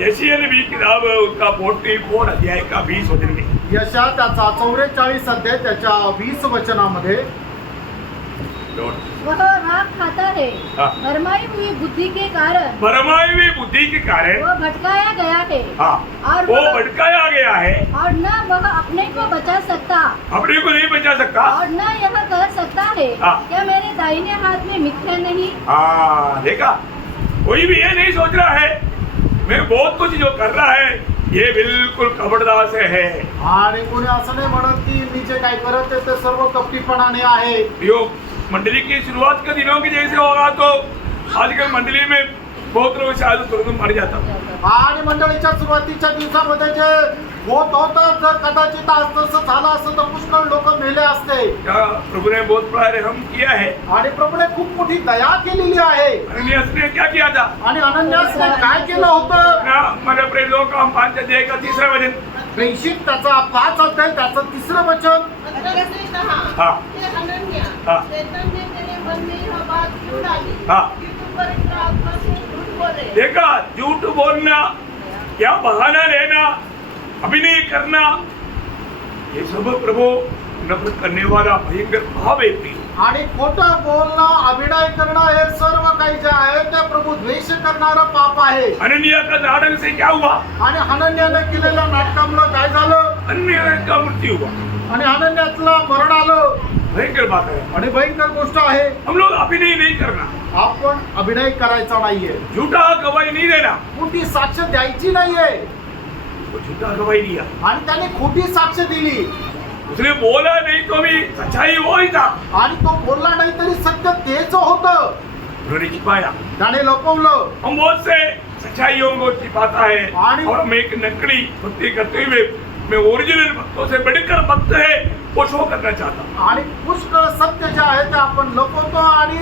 यशायाह नबी किताब उसका 44 अध्याय का 20 वचन में, यशा त्याचा 44 अध्याय त्याच्या 20 वचनामध्ये वह राग खाता है, हाँ। भरमाई हुई बुद्धि के कारण भरमाई हुई बुद्धि के कारण वह भटकाया गया है, हाँ, और वो वह- भटकाया गया है, और न वह अपने को बचा सकता, अपने को नहीं बचा सकता. और न यह कह सकता है हाँ। क्या मेरे दाहिने हाथ में मिथ्या नहीं. हाँ, देखा, कोई भी ये नहीं सोच रहा है मैं बहुत कुछ जो कर रहा है ये बिल्कुल कपटता से है. आणि कोणी असं नाही म्हणत की मी जे काय करत आहे ते सर्व कपटीपणाने आहे. यो मंडली की शुरुआत के दिनों की जैसे होगा तो आजकल मंडली में बहुत लोग शायद तुरंत मर जाता। आणि मंडळीच्या सुरुवातीच्या दिवसामध्ये जे होत होतं, जर कदाचित आज तसं झालं असतं तर पुष्कळ लोक मेले असते. क्या प्रभु ने बहुत बड़ा रहम किया है। आणि प्रभूने खूप मोठी दया केलेली आहे. अननियास ने क्या किया था आणि अनन्यासने काय केलं होतं? ना, हमारे प्रेरितों का 5 अध्याय का 3रा वचन, प्रेषित त्याचा 5 अध्याय त्याचं 3रं वचन. पतरस ने कहा, हाँ। "हे अनन्या, हाँ। शैतान ने तेरे मन में यह बात क्यों डाली हाँ। कि तू पवित्र आत्मा से झूठ बोले?" देखा, झूठ बोलना या बहाना लेना, अभिनय करना, ये सब प्रभु नफरत करने वाला भयंकर भाव है प्रिय। आणि खोटं बोलणं, अभिनय करणं हे सर्व काही जे आहे ते प्रभू द्वेष करणारं पाप आहे. अनन्या का नाटक से क्या हुआ? आणि अनन्याने केलेल्या नाटकामुळे काय झालं? अनन्या का मृत्यु हुआ। आणि अनन्यातला मरण आलं. भयंकर बात है। आणि भयंकर गोष्ट आहे. हम लोग अभिनय नहीं करना, आपण अभिनय करायचा नाहीये, झूठा गवाही नहीं देना। खोटी साक्ष द्यायची नाहीये. वो झूठा गवाही दिया, आणि त्याने खोटी साक्ष दिली. उसने बोला नहीं तो भी सच्चाई वो ही था। आणि तो बोलला नाही तरी सत्य तेच होतं. उन्होंने छिपाया। त्याने लपवलं. हम बहुत से सच्चाइयों को छिपाता है आनी- और हम एक नकली भक्ति करते हुए मैं ओरिजिनल भक्तों से बढ़कर भक्त है वो शो करना चाहता हूँ। आणि पुष्कळ सत्य जे आहे ते आपण लपवतो आणि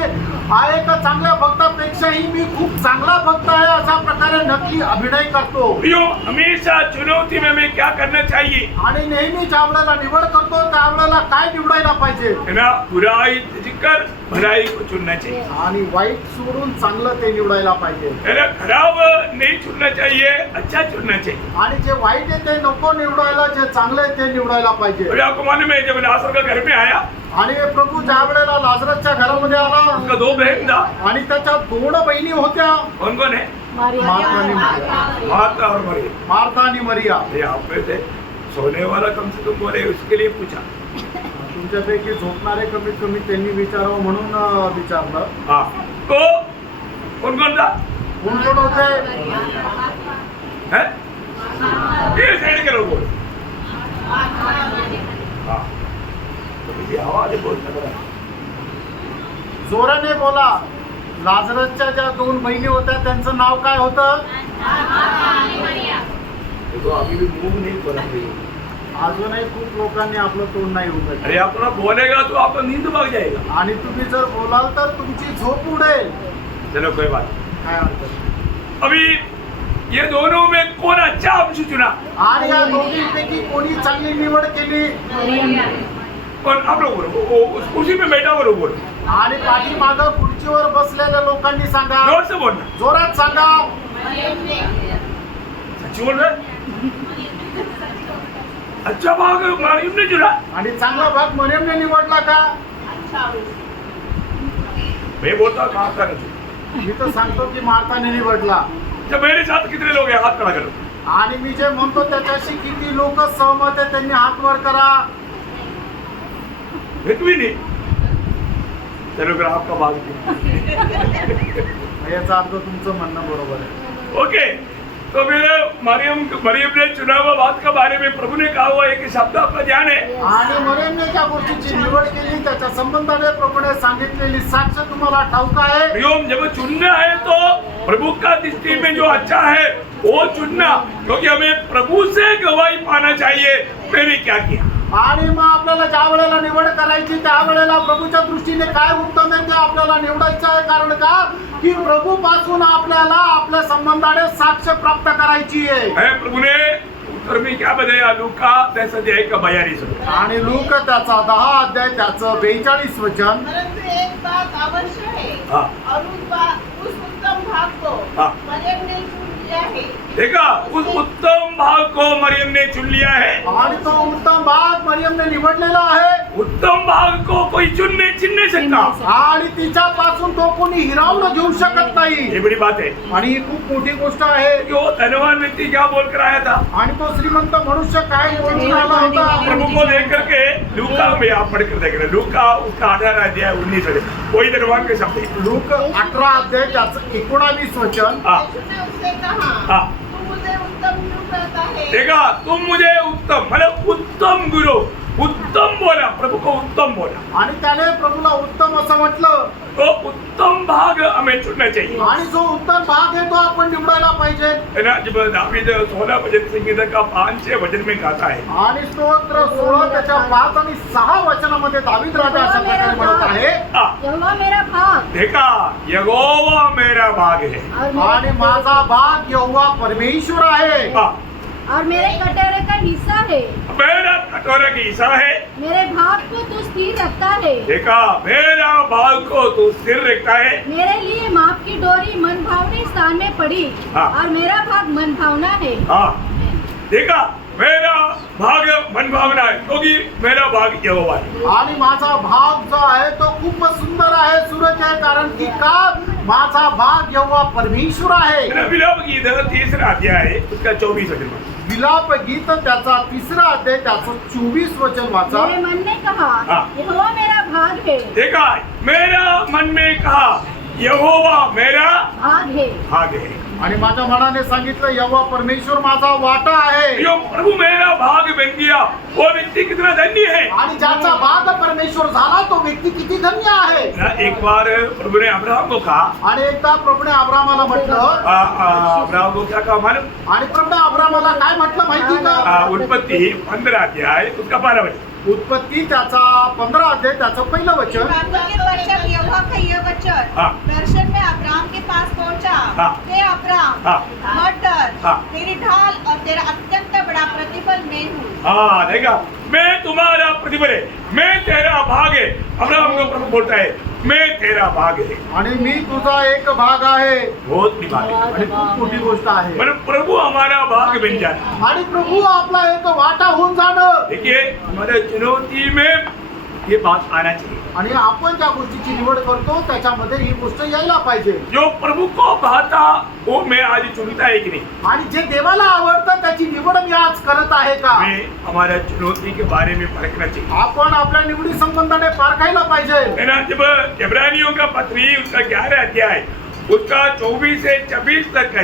एक चांगल्या भक्तापेक्षाही मी खूप चांगला भक्त आहे अशा प्रकारे नकली अभिनय करतो. प्रियो, हमेशा चुनौती में हमें क्या करना चाहिए? आणि नेहमी ज्या वेळेला निवड करतो त्या वेळेला काय निवडायला पाहिजे? है ना, बुराई त्याजीकर भलाई को चुनना चाहिए। आणि वाईट सोडून चांगलं ते निवडायला पाहिजे. है ना, खराब नहीं चुनना चाहिए, अच्छा चुनना चाहिए। आणि जे वाईट आहे ते नको निवडायला, जे चांगलं आहे ते निवडायला पाहिजे. अभी आपको मालूम है जब लाजर का घर में आया, आणि प्रभू ज्या वेळेला लाजरसच्या घरामध्ये आला उसका 2 बहन था। आणि त्याच्या 2 बहिणी होत्या. कौन कौन है? मार्था आणि मरिया. मार्था और मरियम। मार्था आणि मरिया. ये आप में से सोने वाला कम से कम बोले, उसके लिए पूछा। तुमच्यापैकी झोपणारे कमीत कमी त्यांनी विचारावं म्हणून विचारलं. हाँ, तो कौन कौन था? कोण कोण होते? है? ये साइड के लोग बोल। हाँ, तो मुझे आवाज बहुत लग रहा है। जोराने बोला. लाजरसच्या ज्या 2 बहिणी होत्या त्यांचं नाव काय होतं? देखो अभी भी मुंह नहीं खोला है। अजूनही खूप लोकांनी आपलं तोंड नाही उघडलं. अरे अपना बोलेगा तो आपका नींद भाग जाएगा। आणि तुम्ही जर बोलाल तर तुमची झोप उडेल. चलो कोई बात। काय अर्थ नाही. अभी ये दोनों में कौन अच्छा अंश चुना? आणि या दोघींपैकी कोणी चांगली निवड केली? कौन? आप लोग बोलो, वो उस कुर्सी में बैठा हुआ लोग बोलो, आणि पाठीमागं खुर्चीवर बसलेल्या लोकांनी सांगा. जोर से बोलना। जोरात सांगा. सच्ची बोल रहे? अच्छा भाग मरियम ने चुना। आणि चांगला भाग मरियमने निवडला का? मैं बोलता कहाँ का नहीं। मी तर सांगतो की मार्थाने निवडला. जब मेरे साथ कितने लोग हैं, हाथ खड़ा करो। आणि मी जे म्हणतो त्याच्याशी किती लोक सहमत आहे त्यांनी हात वर करा. एक भी नहीं। चलो अगर आपका भाग याचा अर्थ तुमचं म्हणणं बरोबर आहे. ओके, तो मेरे मरियम ने चुना हुआ बात के बारे में प्रभु ने कहा हुआ एक शब्द आपका ध्यान है। आणि मरियमने ज्या गोष्टीची निवड केली त्याच्या संबंधाने प्रभूने सांगितलेली साक्ष तुम्हाला ठाऊक आहे. प्रियोम, जब चुनना है तो प्रभु का दृष्टि में जो अच्छा है वो चुनना, क्योंकि हमें प्रभु से गवाही पाना चाहिए मैंने क्या किया। आणि मग आपल्याला ज्या वेळेला निवड करायची त्या वेळेला प्रभूच्या दृष्टीने काय उत्तम आहे ते आपल्याला निवडायचं आहे. कारण का की प्रभू पासून आपल्याला आपल्या संबंधाने साक्ष प्राप्त करायची आहे. प्रभु ने उत्तर में क्या बताया? लूका 10 अध्याय का 42। आणि लूक त्याचा 10 अध्याय त्याचं 42 वचन. परंतु एक बात अवश्य है हाँ। और उस उत्तम भाग को हाँ। मरियम ने चुन लिया है। देखा, उस उत्तम भाग को मरियम ने चुन लिया है। आणि तो उत्तम भाग मरियमने निवडलेला आहे. उत्तम भाग को कोई छीन नहीं सकता। आणि तिच्यापासून तो कोणी हिरावून घेऊ शकत नाही. ये बड़ी बात है। आणि ही खूप मोठी गोष्ट आहे. कि वो धनवान व्यक्ति क्या बोलकर आया था? आणि तो श्रीमंत मनुष्य काय बोलून आला होता? प्रभु को देख करके लूका में आप पढ़ कर देख रहे, लूका उसका 18 अध्याय 19 अध्याय, वही धनवान के शब्द है। लूक 18 अध्याय त्याचं 19 वचन. हाँ। यीशु ने उससे कहा, हाँ। तू मुझे उत्तम क्यों कहता है? देखा, तुम मुझे उत्तम मतलब उत्तम गुरु, उत्तम उत्तम बोला, प्रभु को उत्तम बोला, आणि त्याने प्रभूला उत्तम असं म्हटलं. तो उत्तम भाग हमें चुनना चाहिए. आणि जो उत्तम भाग आहे तो आपण निवडायला पाहिजे. है ना, जब दावीद 16 भजन संगीत का 5 भजन में गाता है, आणि स्तोत्र 16 त्याच्या 5 आणि 6 वचनामध्ये दावीद राजा अशा प्रकारे म्हणत आहे. यहोवा मेरा भाग देखा, यहोवा मेरा भाग है, आणि माझा भाग यहोवा परमेश्वर आहे. और मेरे कटोरे का हिस्सा है. मेरा कटोरे की हिस्सा है. मेरे भाग को तू स्थिर रखता है. देखा, मेरा भाग को तू स्थिर रखता है. मेरे लिए माप की डोरी मन भावने स्थान में पड़ी. और मेरा भाग मन भावना है. देखा, मेरा भाग मन भावना है, क्योंकि मेरा भाग यहोवा है. आणि माझा भाग जो आहे तो खूप सुंदर आहे, सुरेख आहे. कारण की का माझा भाग यहोवा परमेश्वर आहे. विलाप गीत 3 अध्याय है, उसका 24 वचन. विलाप गीत त्याचा 3 अध्याय त्याचं 24 वचन वाचा. मेरे मन ने कहा यहोवा मेरा भाग है. देखा, मेरा मन में कहा यहोवा मेरा भाग है. आणि माझ्या मनाने सांगितलं यहोवा परमेश्वर माझा वाटा आहे. जो प्रभु मेरा भाग बन गया, वो व्यक्ति कितना धन्य है. आणि ज्याचा भाग परमेश्वर झाला तो व्यक्ती किती धन्य आहे. एक बार प्रभु ने अब्राहम को कहा, आणि एकदा प्रभूने अब्रामाला म्हटलं, अब्राहम को क्या कहा मालूम? आणि प्रभूने अब्रामाला काय म्हटलं माहिती का? उत्पत्ति 15 अध्याय उसका 12 वचन. उत्पत्ति त्याचा 15 अध्याय त्याचं पहिलं वचन. प्रार्थना के पश्चात यहोवा का यह वचन दर्शन में अब्राम के पास पहुंचा. हे अब्राम, मत डर, तेरी ढाल और तेरा अत्यंत बड़ा प्रतिफल मैं हूँ. देखा, मैं तुम्हारा प्रतिफल है, मैं तेरा भाग है. अब्राहम को प्रभु बोलता है, मैं तेरा भाग है. आणि मी तुझा एक भाग आहे. बहुत बड़ी बात है. आणि खूप मोठी गोष्ट आहे. मतलब प्रभु हमारा भाग बन जाना. आणि प्रभू आपला एक वाटा होऊन जाणं. देखिए, हमारे चुनौती में ये बात आना चाहिए. आणि आपण ज्या गोष्टीची निवड करतो त्याच्यामध्ये ही गोष्ट यायला पाहिजे. जो प्रभु को भाता वो मैं आज चुनता है कि नहीं. आणि जे देवाला आवडतं त्याची निवड मी आज करत आहे का. हमें हमारा चुनौती के बारे में परखना चाहिए. आपण आपल्या निवडी संबंधाने पारखायला पाहिजे. है ना, जब इब्रानियों का पत्री उसका 11 अध्याय उसका 24 से 26 तक का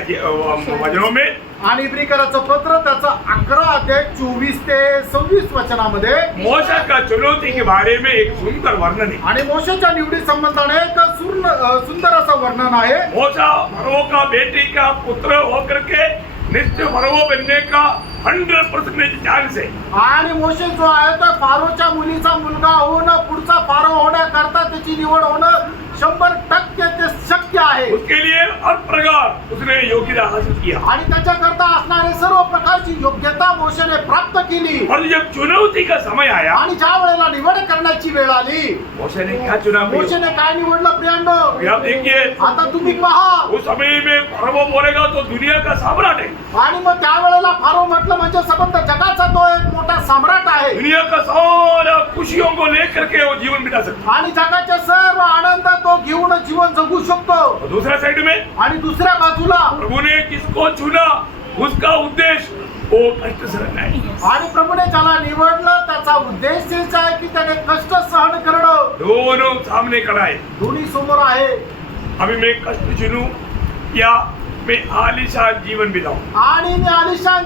वचनों में, आणि इब्रिकराचं पत्र त्याचा 11 अध्याय 24 ते 26 वचनामध्ये मोशा का चुनौती के बारे में एक सुंदर वर्णन है. आणि मोशेच्या निवडी संबंधाने एक सुंदर असं वर्णन आहे. मोशा फरो का बेटी का पुत्र होकर के नित्य फरो बनने का 100% चांस है. आणि मोशे जो आहे तो फारोच्या मुलीचा मुलगा होणं, पुढचा फारो होण्याकरता त्याची निवड होणं 100% ते शक्य आहे. उसके लिए हर प्रकार उसने योग्यता हासिल किया. आणि त्याच्याकरता असणारे सर्व प्रकारची योग्यता मोशेने प्राप्त केली. और जब चुनौती का समय आया, आणि ज्या वेळेला निवड करण्याची वेळ आली, मोशे ने क्या चुना? मोशेने काय निवडलं प्रियांनो? आप देखिए, आता तुम्ही पहा. उस समय में फरो बोलेगा तो दुनिया का सम्राट है. आणि मग त्यावेळेला फारो म्हटलं म्हणजे संबंध जगाचा तो एक मोठा सम्राट आहे. दुनिया का सारा खुशियों को लेकर के वो जीवन बिता सकता. आणि जगाचे सर्व आनंद तो घेऊन जीवन जगू शकतो. और दूसरा साइड में आणि दुसऱ्या बाजूला प्रभु ने किसको चुना, उसका उद्देश्य वो कष्ट सहना है. आणि प्रभूने ज्याला निवडलं त्याचा उद्देश तेच आहे की त्याने कष्ट सहन करणं. दोनों सामने खड़ा है. दोन्ही समोर आहे. अभी मैं कष्ट चुनूं या मैं आलीशान जीवन बिताऊं. आणि मी आलिशान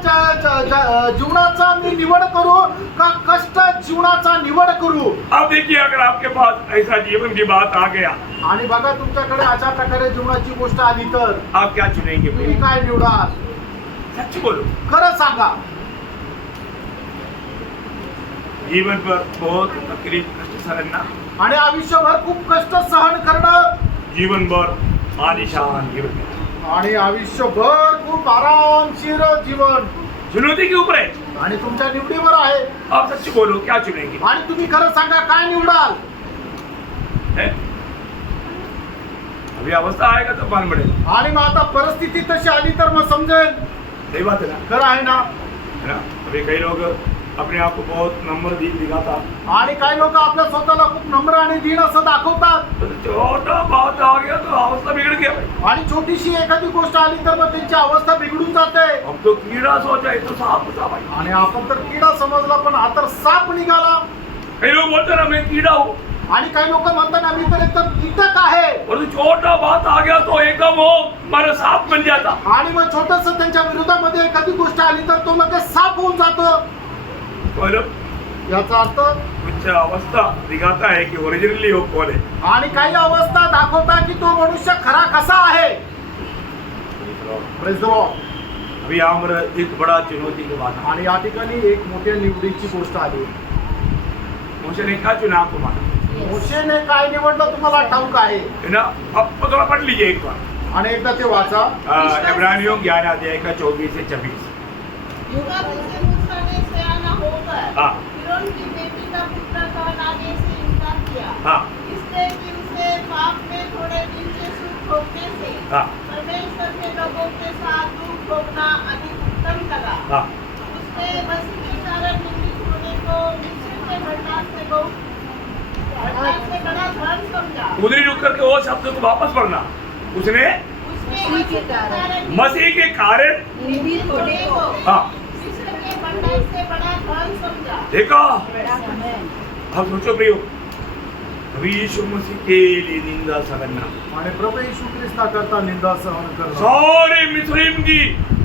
जीवनाचा मी निवड करू का कष्ट जीवनाचा निवड करू. अब देखिए, अगर आपके पास ऐसा जीवन की बात आ गया, आणि बघा तुमच्याकडे अशा प्रकारे जीवनाची गोष्ट आली तर आप क्या चुनेंगे? तुम्ही काय निवडाल? सच बोलो. खरं सांगा. जीवन पर बहुत तकलीफ कष्ट सहना, आणि आयुष्यभर खूप कष्ट सहन करणं, जीवन भर आलीशान जीवन बिताना. आणि आयुष्यभर खूप आरामशीर जीवन चुनौती के ऊपर है. आणि तुमच्या निवडीवर आहे. आप सच बोलो, क्या चुनेंगे? आणि तुम्ही खरं सांगा काय निवडाल? है? अभी अवस्था आएगा तो मालूम पड़ेगा. आणि मग आता परिस्थिती तशी आली तर मग समजेल. सही बात है ना? खरं आहे ना? है ना? अभी कई लोग अपने आप को बहुत नम्र दिखाता, आणि काही लोक आपल्या स्वतःला खूप नम्र आणि दीन असं दाखवतात. तो छोटा बात आ गया तो अवस्था बिगड़ गया भाई. आणि छोटीशी एखादी गोष्ट आली तर मग त्यांची अवस्था बिघडून जाते. अब तो कीड़ा सोचा है तो सांप था भाई. आणि आपण तर किडा समजला पण हा तर साप निघाला. कई लोग बोलते ना मैं कीड़ा हूँ, आणि काही लोक म्हणतात आम्ही तर एकदम कीटक आहे. और तो छोटा बात आ गया तो एकदम वो हमारा सांप बन जाता. आणि मग छोटस त्यांच्या विरोधामध्ये एखादी गोष्ट आली तर तो लगेच साप होऊन जातो. बोलो, याचा अर्थ कुछ अवस्था दिखाता है कि ओरिजिनली वो कौन है. आणि काही अवस्था दाखवता की तो मनुष्य खरा कसा आहे. Praise the Lord. अभी यहाँ पर एक बड़ा चुनौती की बात है. आणि या ठिकाणी एक मोठ्या निवडीची गोष्ट आली. मूसा ने क्या चुना तुम्हारा? मोशेने काय निवडलं तुम्हाला ठाऊक आहे. है ना. अब थोड़ा पढ़ लीजिए एक बार. आणि एकदा ते वाचा. इब्रानियों 11 अध्याय का 24 से 26. युगा से मूसा ने सयाना होकर हाँ. फिरौन की बेटी का पुत्र का लाने से इनकार किया. हाँ. इसलिए कि उसे पाप में थोड़े दिन से सुख भोगने से हाँ. परमेश्वर के लोगों के साथ दुख भोगना अधिक उत्तम लगा. हाँ. उसने मसीह के कारण निंदित होने को मिस्र के भंडार से बड़ा धन समझा. उधरी रुक करके वो शब्द को वापस पढ़ना. उसने उसने मसीह के कारण मसीह के कारण निंदित होने को हाँ मिस्र के भंडार से बड़ा धन समझा. देखा. अब सोचो प्रियो, अभी यीशु मसीह के लिए निंदा सहना. आणि प्रभू येशू ख्रिस्ता करता निंदा सहन करणं. सारे मिस्रीम की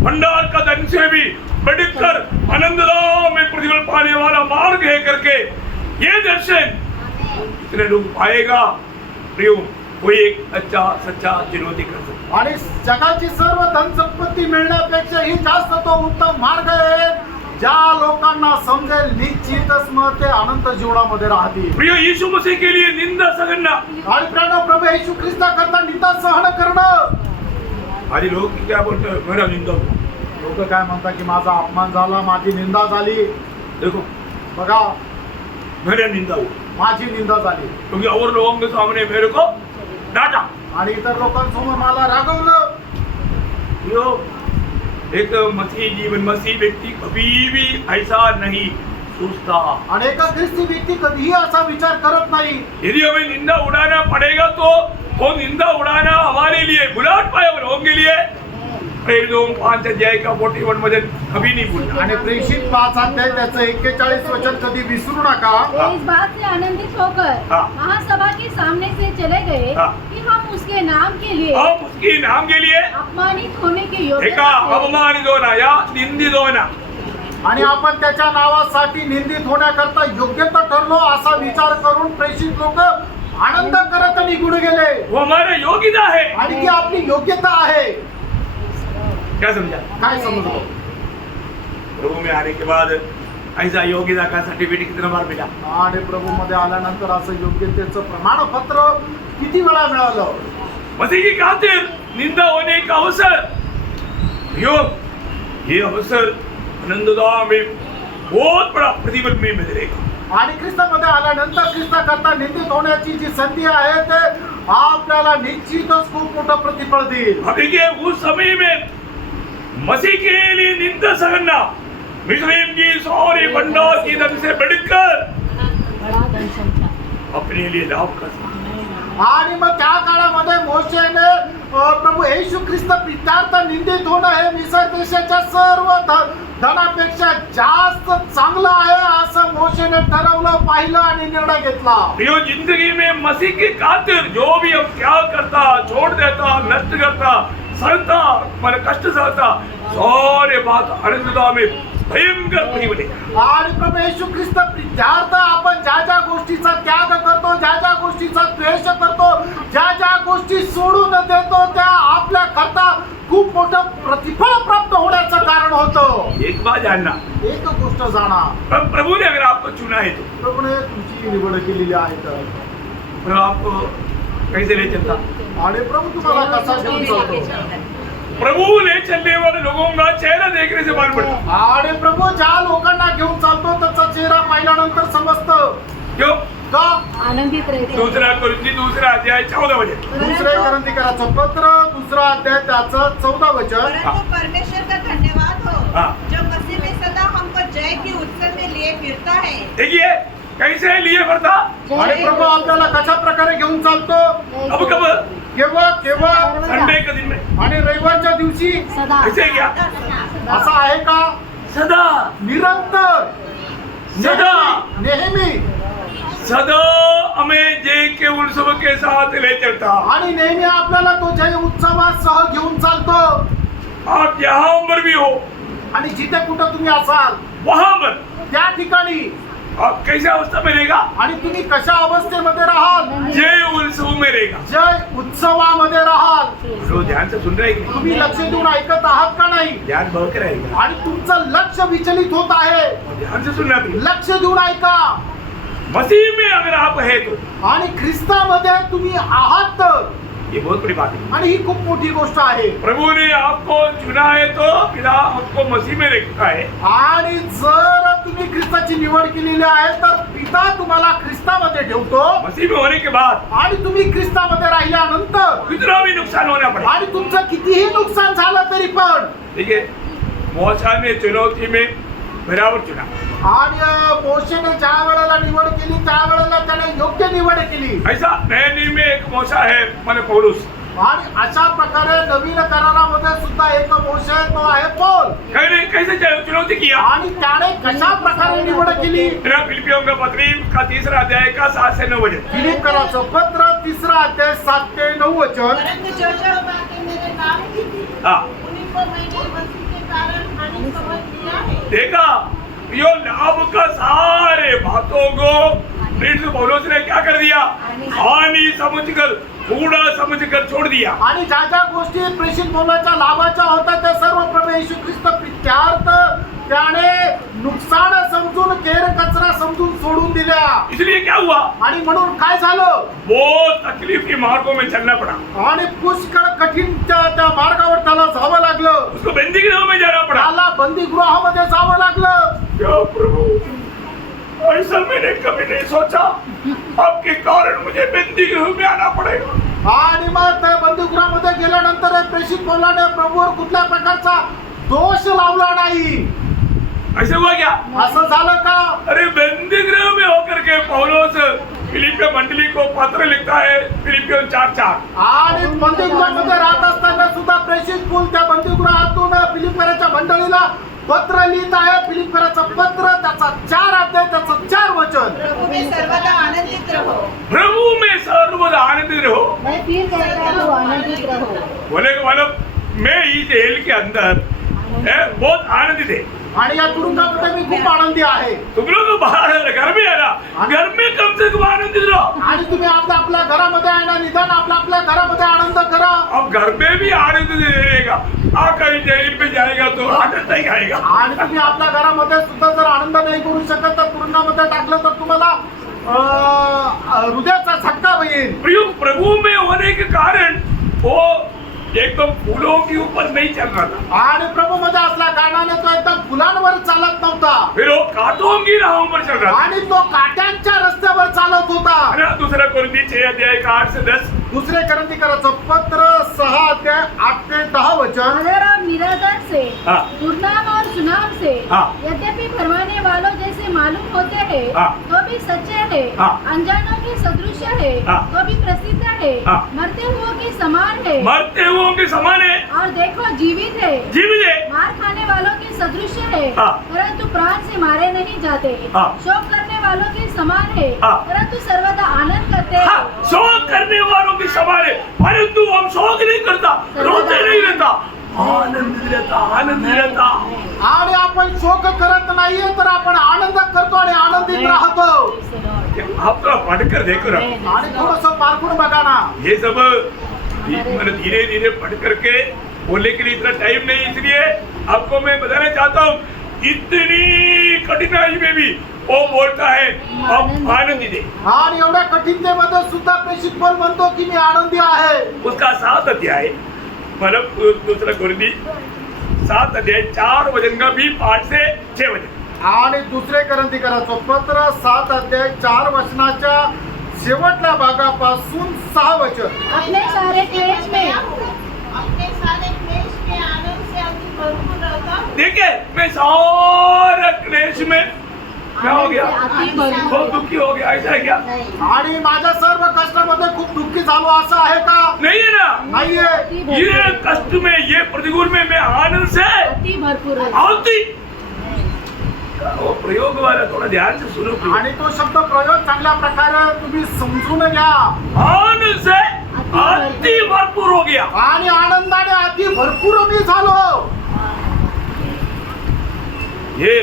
भंडार का धन से भी बढ़कर आनंददाम में प्रतिफल पाने वाला मार्ग है करके ये दर्शन इतने लोग पाएगा. प्रियो, कोई एक अच्छा सच्चा चुनौती कर सकता. आणि जगाची सर्व धन संपत्ती मिळण्यापेक्षाही जास्त तो उत्तम मार्ग आहे. ज्या लोकांना समजेल निश्चितच मग ते अनंत जीवनामध्ये राहतील. प्रियो, यीशु मसीह के लिए निंदा सहना. आणि प्रिय प्रभू येशू ख्रिस्ता करता निंदा सहन करणं. आधी लोग क्या बोलते हैं, मेरा निंदा हुआ. लोक काय म्हणतात की माझा अपमान झाला, माझी निंदा झाली. देखो, बघा, मेरा निंदा हुआ माझी निंदा झाली. क्योंकि और लोगों के सामने मेरे को डांटा. आणि इतर लोकांसमोर मला रागवलं. यो, एक मसीह जीवन, मसीह व्यक्ति कभी भी ऐसा नहीं सोचता. आणि एका ख्रिस्ती व्यक्ती कधीही असा विचार करत नाही. यदि हमें निंदा उड़ाना पड़ेगा तो वो निंदा उड़ाना हमारे लिए बुलाट पाए लोगों के लिए 5 अध्याय का 41 वचन कभी नहीं भूलना. आणि प्रेषित 5 अध्याय त्याचं 41 वचन कधी विसरू नका. वे इस बात से आनंदित होकर हाँ. महासभा के सामने से चले गए हाँ. कि हम उसके नाम के लिए हम उसकी नाम के लिए अपमानित होने के योग्य एका अवमानित होना या निंदित होना. आणि आपण त्याच्या नावासाठी निंदित होण्याकरता योग्यता ठरलो असा विचार करून प्रेषित लोक आनंद करत निघून गेले. वो हमारा योग्यता है. आणि ती आपली योग्यता आहे. क्या समझा? काय समजलो? प्रभु में आने के बाद ऐसा योग्यता का सर्टिफिकेट कितना बार मिला. आणि प्रभू मध्ये आल्यानंतर असं योग्यतेचं प्रमाणपत्र किती वेळा मिळालं. मसीह की खातिर निंदा होने का अवसर, ये अवसर आनंददाम में बहुत बड़ा प्रतिफल में मिलेगा. आणि ख्रिस्तामध्ये आल्यानंतर ख्रिस्ता करता निंदित होण्याची जी संधी आहे ते आपल्याला निश्चितच खूप मोठं प्रतिफळ देईल. अब देखिए, उस समय में मसीह के लिए निंदा सहना मिस्रीम की सारी भंडार की धन से बढ़कर अपने लिए लाभ कर सकता. आणि मग त्या काळामध्ये मोशेने प्रभू येशू ख्रिस्त पित्यार्थ निंदित होणं हे मिसर देशाच्या सर्व धनापेक्षा जास्त चांगलं आहे असं मोशेने ठरवलं, पाहिलं आणि निर्णय घेतला. प्रियो, जिंदगी में मसीह की खातिर जो भी हम क्या करता, छोड़ देता, नष्ट करता, सहता, मन कष्ट सहता, सारे बात आनंददा में भयंकर प्रतिफल है. आणि प्रभू येशू ख्रिस्त प्रित्यार्थ आपण ज्या ज्या गोष्टीचा त्याग करतो, ज्या ज्या गोष्टीचा द्वेष करतो, ज्या ज्या गोष्टी सोडून देतो, त्या आपल्या करता खूप मोठं प्रतिफळ प्राप्त होण्याचं कारण होतं. एक बात जानना, एक गोष्ट जाणा, प्रभु ने अगर आपको चुना है तो प्रभूने तुमची निवड केलेली आहे तर आपको कैसे ले चलता. आणि प्रभू तुम्हाला कसा घेऊन चालतो. प्रभु ले चलने वाले लोगों का चेहरा देखने से मालूम पड़ता. आणि प्रभू ज्या लोकांना घेऊन चालतो त्याचा चेहरा पाहिल्यानंतर समजतं. क्यों? का आनंदित रहते. दूसरा अध्याय 14 वचन. दुसरे कोरिन्थीकराचं पत्र 2 अध्याय त्याचं 14 वचन. परंतु परमेश्वर का धन्यवाद हो हाँ. जो मसीह में सदा हमको जय की उत्सव में लिए फिरता है. देखिए कैसे लिए भरता. आणि प्रभू आपल्याला कशा प्रकारे घेऊन चालतो. अब कब? केव्हा संडे के दिन में. आणि रविवारच्या दिवशी. सदा ऐसे क्या? असं आहे का? सदा निरंतर, सदा नेहमी सदा हमें जय के उत्सव के साथ ले चलता. आणि नेहमी आपल्याला तो जय उत्सवासह घेऊन चालतो. आप जहां पर भी हो, आणि जिथे कुठं तुम्ही असाल वहां पर त्या ठिकाणी आप कैसे अवस्था में रहेगा? आणि तुम्ही कशा अवस्थेमध्ये राहाल? जय उत्सव में रहेगा. जय उत्सवामध्ये राहाल. तो ध्यान से सुन रहे हैं कि तुम्ही लक्ष देऊन ऐकत आहात का नाही? ध्यान बहक रहेगा. आणि तुमचं लक्ष विचलित होत आहे. ध्यान से सुनना तुम्ही. लक्ष देऊन ऐका. मसीह में अगर आप है तो आणि ख्रिस्तामध्ये तुम्ही आहात तर, ये बहुत बड़ी बात है. आणि ही खूप मोठी गोष्ट आहे. प्रभु ने आपको चुना है तो पिता आपको मसीह में रखा है. आणि जर तुम्ही ख्रिस्ताची निवड केलेली आहे तर पिता तुम्हाला ख्रिस्तामध्ये ठेवतो. मसीह में होने के बाद आणि तुम्ही ख्रिस्तामध्ये राहिल्यानंतर कितना भी नुकसान होना पड़े. आणि तुमचं कितीही नुकसान झालं तरी पण, देखिए मौसा ने चुनौती में बराबर चुना. आणि मोशेने ज्या वेळेला निवड केली त्या वेळेला त्याने योग्य निवड केली. ऐसा नए नियम में एक मौसा है माने पौलुस. आणि अशा प्रकारे नवीन करारामध्ये सुद्धा एक मोशे तो आहे पौल. कैसे चुनौती किया. आणि त्याने कशा प्रकारे निवड केली. फिलिपियों का पत्री का 3 अध्याय का 7 से 9 वचन. फिलिप्पियराचं पत्र 3 अध्याय 7 ते 9 वचन. परंतु जो बातें मेरे नाम की थी, हाँ. उन्हीं को मैंने मसीह के कारण हानि समझ लिया है. देखा यो लाभ का सारे बातों को प्रिंस पौलुस ने क्या कर दिया. हानि समझकर थोड़ा समझकर छोड़ दिया. आणि ज्या ज्या गोष्टी प्रेषित पौलाच्या लाभाच्या होत्या त्या सर्व प्रभू येशू ख्रिस्त प्रित्यार्थ त्याने नुकसान समजून केर कचरा समजून सोडून दिल्या. इसलिए क्या हुआ. आणि म्हणून काय झालं. बहुत तकलीफ की मार्गों में चलना पड़ा. आणि पुष्कळ कठीण त्या मार्गावर त्याला जावं लागलं. उसको बंदी गृह में जाना पड़ा. त्याला बंदीगृहामध्ये जावं लागलं. क्या प्रभु ऐसा मैंने कभी नहीं सोचा. आपके कारण मुझे बंदी गृह में आना पड़ेगा. आणि मग त्या बंदीगृहामध्ये गेल्यानंतर प्रेषित पौलाने प्रभूवर कुठल्या प्रकारचा दोष लावला नाही. ऐसे हुआ क्या. असं झालं का. अरे बंदी गृह में होकर के पौलुस फिलिपियो मंडली को पत्र लिखता है. फिलिपियो 4:4. आणि बंदीगृहामध्ये राहत असताना सुद्धा प्रेषित पौल त्या बंदीगृहातून फिलिप्पियराच्या मंडळीला पत्र लिहित आहे. फिलिप्पियराचं पत्र त्याचा 4 अध्याय त्याचं 4 वचन. प्रभु में सर्वदा आनंदित रहो. प्रभु में सर्वदा आनंदित रहो. मैं फिर कहता हूँ आनंदित रहो. बोले का मतलब मैं इस जेल के अंदर बहुत आनंदित है. आणि या तुरुंगामध्ये मी खूप आनंदी आहे. तुम लोग बाहर घर में है ना, घर में कम से कम आनंदित रहो. आणि तुम्ही आपल्या घरामध्ये आहे ना, निदान आपल्या घरामध्ये आनंद करा. अब घर में भी आनंद रहेगा. कहीं जेल पे जाएगा तो आनंद नहीं आएगा. आणि तुम्ही आपल्या घरामध्ये सुद्धा जर आनंद नाही करू शकत तर तुरुंगामध्ये टाकलं तर तुम्हाला हृदयाचा झटका होईल. प्रभु में होने के कारण वो एकदम फूलों के ऊपर नहीं चल रहा था. आणि प्रभु मध्ये असल्या कारणाने तो एकदम फुलांवर चालत नव्हता. फिर वो कांटों की राहों पर चल रहा था. आणि तो काट्यांच्या रस्त्यावर चालत होता. दूसरा कोरिन्थी 6 अध्याय का 8 से 10. दुसरे करंथीकराचं पत्र 6 अध्याय 8 ते 10 वचन. अगर आप निरादर से, हाँ. दुर्नाम और सुनाम से, हाँ. यद्यपि फरमाने वालों जैसे मालूम होते हैं, हाँ. तो भी सच्चे हैं, हाँ. अनजानों के सदृश है, हाँ. तो भी प्रसिद्ध है, हाँ. मरते हुओं के समान है, मरते हुओं के समान है, और देखो जीवित है, जीवित है, मार खाने वालों के सदृश है, हाँ. परंतु प्राण से मारे नहीं जाते, हाँ. शोक करने वालों के समान है, हाँ. परंतु सर्वदा आनंद करते हैं. हाँ, शोक करने वालों की समान है, परंतु हम शोक नहीं करता, रोते नहीं रहता, आनंद रहता. आणि आपण शोक करत नाहीये तर आपण आनंद करतो आणि आनंदित राहतो. आप तो पढ़कर देखो ना. आणि थोडस पारखून बघा ना. ये सब मैंने धीरे धीरे पढ़ करके बोलने के लिए इतना टाइम नहीं, इसलिए आपको मैं बताना चाहता हूँ इतनी कठिनाई में भी वो बोलता है अब आनंदित है. आणि एवढ्या कठीणतेमध्ये सुद्धा प्रेषित पौल म्हणतो की मी आनंदी आहे. उसका 7 अध्याय मतलब दूसरा कोरिन्थी 7 अध्याय 4 वचन का भी 5 से 6 वचन. आणि दुसरे करंथीकराचं पत्र 7 अध्याय 4 वचनाच्या शेवटल्या भागापासून 6 वचन. अपने सारे क्लेश में, अपने सारे क्लेश में आनंद से अति भरपूर रहता हूँ. देखिए मैं सारा क्लेश में क्या हो गया, अति भरपूर. बहुत दुखी हो गया. ऐसा है क्या. आणि माझ्या सर्व कष्टामध्ये खूप दुःखी झालो असं आहे का. नहीं है ना. नाहीये. ये कष्ट में ये प्रतिकूल में मैं आनंद से अति भरपूर है. आती. वो प्रयोग वाला थोड़ा ध्यान से सुनो. आणि तो शब्द प्रयोग चांगल्या प्रकारे तुम्ही समजून घ्या. आनंद से अति भरपूर हो गया. आणि आनंदाने अति भरपूर मी झालो. ये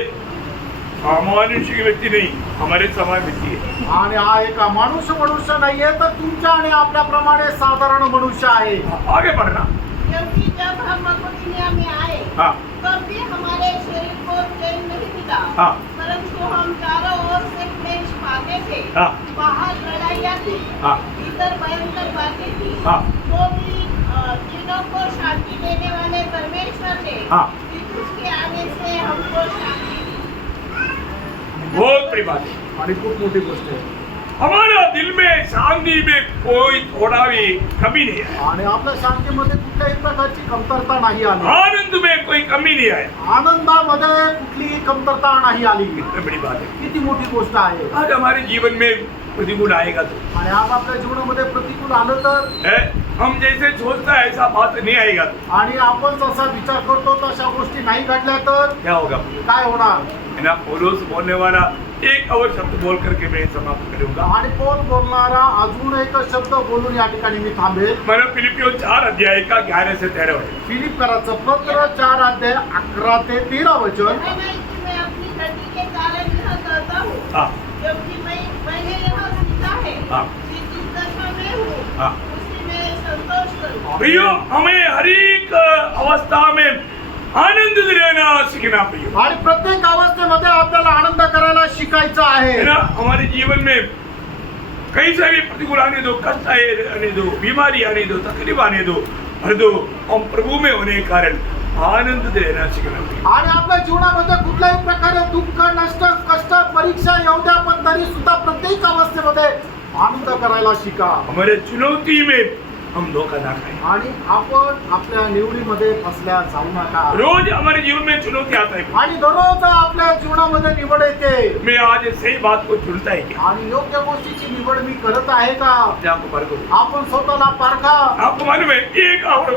अमानुषिक व्यक्ति नहीं, हमारे समान व्यक्ति है। आणि हा एक मनुष्य नाहीये तर तुमच्या आणि आपल्याप्रमाणे साधारण मनुष्य आहे. आगे बढ़ना। क्योंकि जब हम दुनिया में आए हाँ तब भी हमारे शरीर को चैन नहीं मिला, हाँ परंतु हम चारों ओर से क्लेश पाते थे। हाँ बाहर लड़ाइयाँ थी, हाँ भीतर भयंकर बातें थी। हाँ तो भी दिनों को शांति देने वाले परमेश्वर ने हाँ उसके आने से हमको शांति दी। बहुत बड़ी बात है। आणि खूप मोठी गोष्ट आहे. हमारा दिल में शांति में कोई थोड़ा भी कमी नहीं है, आणि आपल्या शांतीमध्ये कुठल्याही प्रकारची कमतरता नाही आली. आनंद में कोई कमी नहीं है। आनंदामध्ये कुठलीही कमतरता नाही आली. कितनी बड़ी बात है। किती मोठी गोष्ट आहे. आज हमारे जीवन में प्रतिकूल आएगा तो आणि आज आपल्या जीवनामध्ये प्रतिकूल आलं तर है, हम जैसे सोचता है ऐसा बात नहीं आएगा तो आणि आपण जसा विचार करतो तशा गोष्टी नाही घडल्या तर क्या होगा? काय होणार. है ना, पौलुस बोलने वाला एक और शब्द बोल करके मैं समाप्त करूंगा। आणि पौल बोलणारा अजून एक शब्द बोलून या ठिकाणी मी थांबेल. मैंने फिलिपियों 4 अध्याय का 11 से 13 वचन। फिलिपकराचं पत्र 4 अध्याय 11 ते 13 वचन. है ना, कि मैं अपनी गलती के कारण यह कहता हूँ, हाँ क्योंकि मैंने यह सीखा है हाँ कि जिस दशा में हूँ हाँ उसी में संतोष करूँ। प्रियो, हमें हर एक अवस्था में आनंद लेना सीखना प्रियो। आणि प्रत्येक अवस्थेमध्ये आपल्याला आनंद करायला शिकायचं है आहे. ना, हमारे जीवन में कई सारी प्रतिकूल आने दो, कष्ट आने दो, बीमारी आने दो, तकलीफ आने दो, हर दो हम प्रभु में होने के कारण आनंद लेना सीखना प्रियो। आणि आपल्या जीवनामध्ये कुठल्याही प्रकारे दुःख नष्ट कष्ट परीक्षा येऊ द्या पण तरी सुद्धा प्रत्येक अवस्थेमध्ये आनंद करायला शिका. हमारे चुनौती में हम धोखा ना खाएं। आणि आपण आपल्या निवडीमध्ये फसल्या जाऊ नका. रोज हमारे जीवन में चुनौती आता है, आणि दररोज आपल्या जीवनामध्ये निवड येते. मैं आज सही बात को चुनता है क्या? आणि योग्य गोष्टीची निवड मी करत आहे का. अपने आप को परखो। आपण स्वतःला पारखा. आपको मालूम है एक और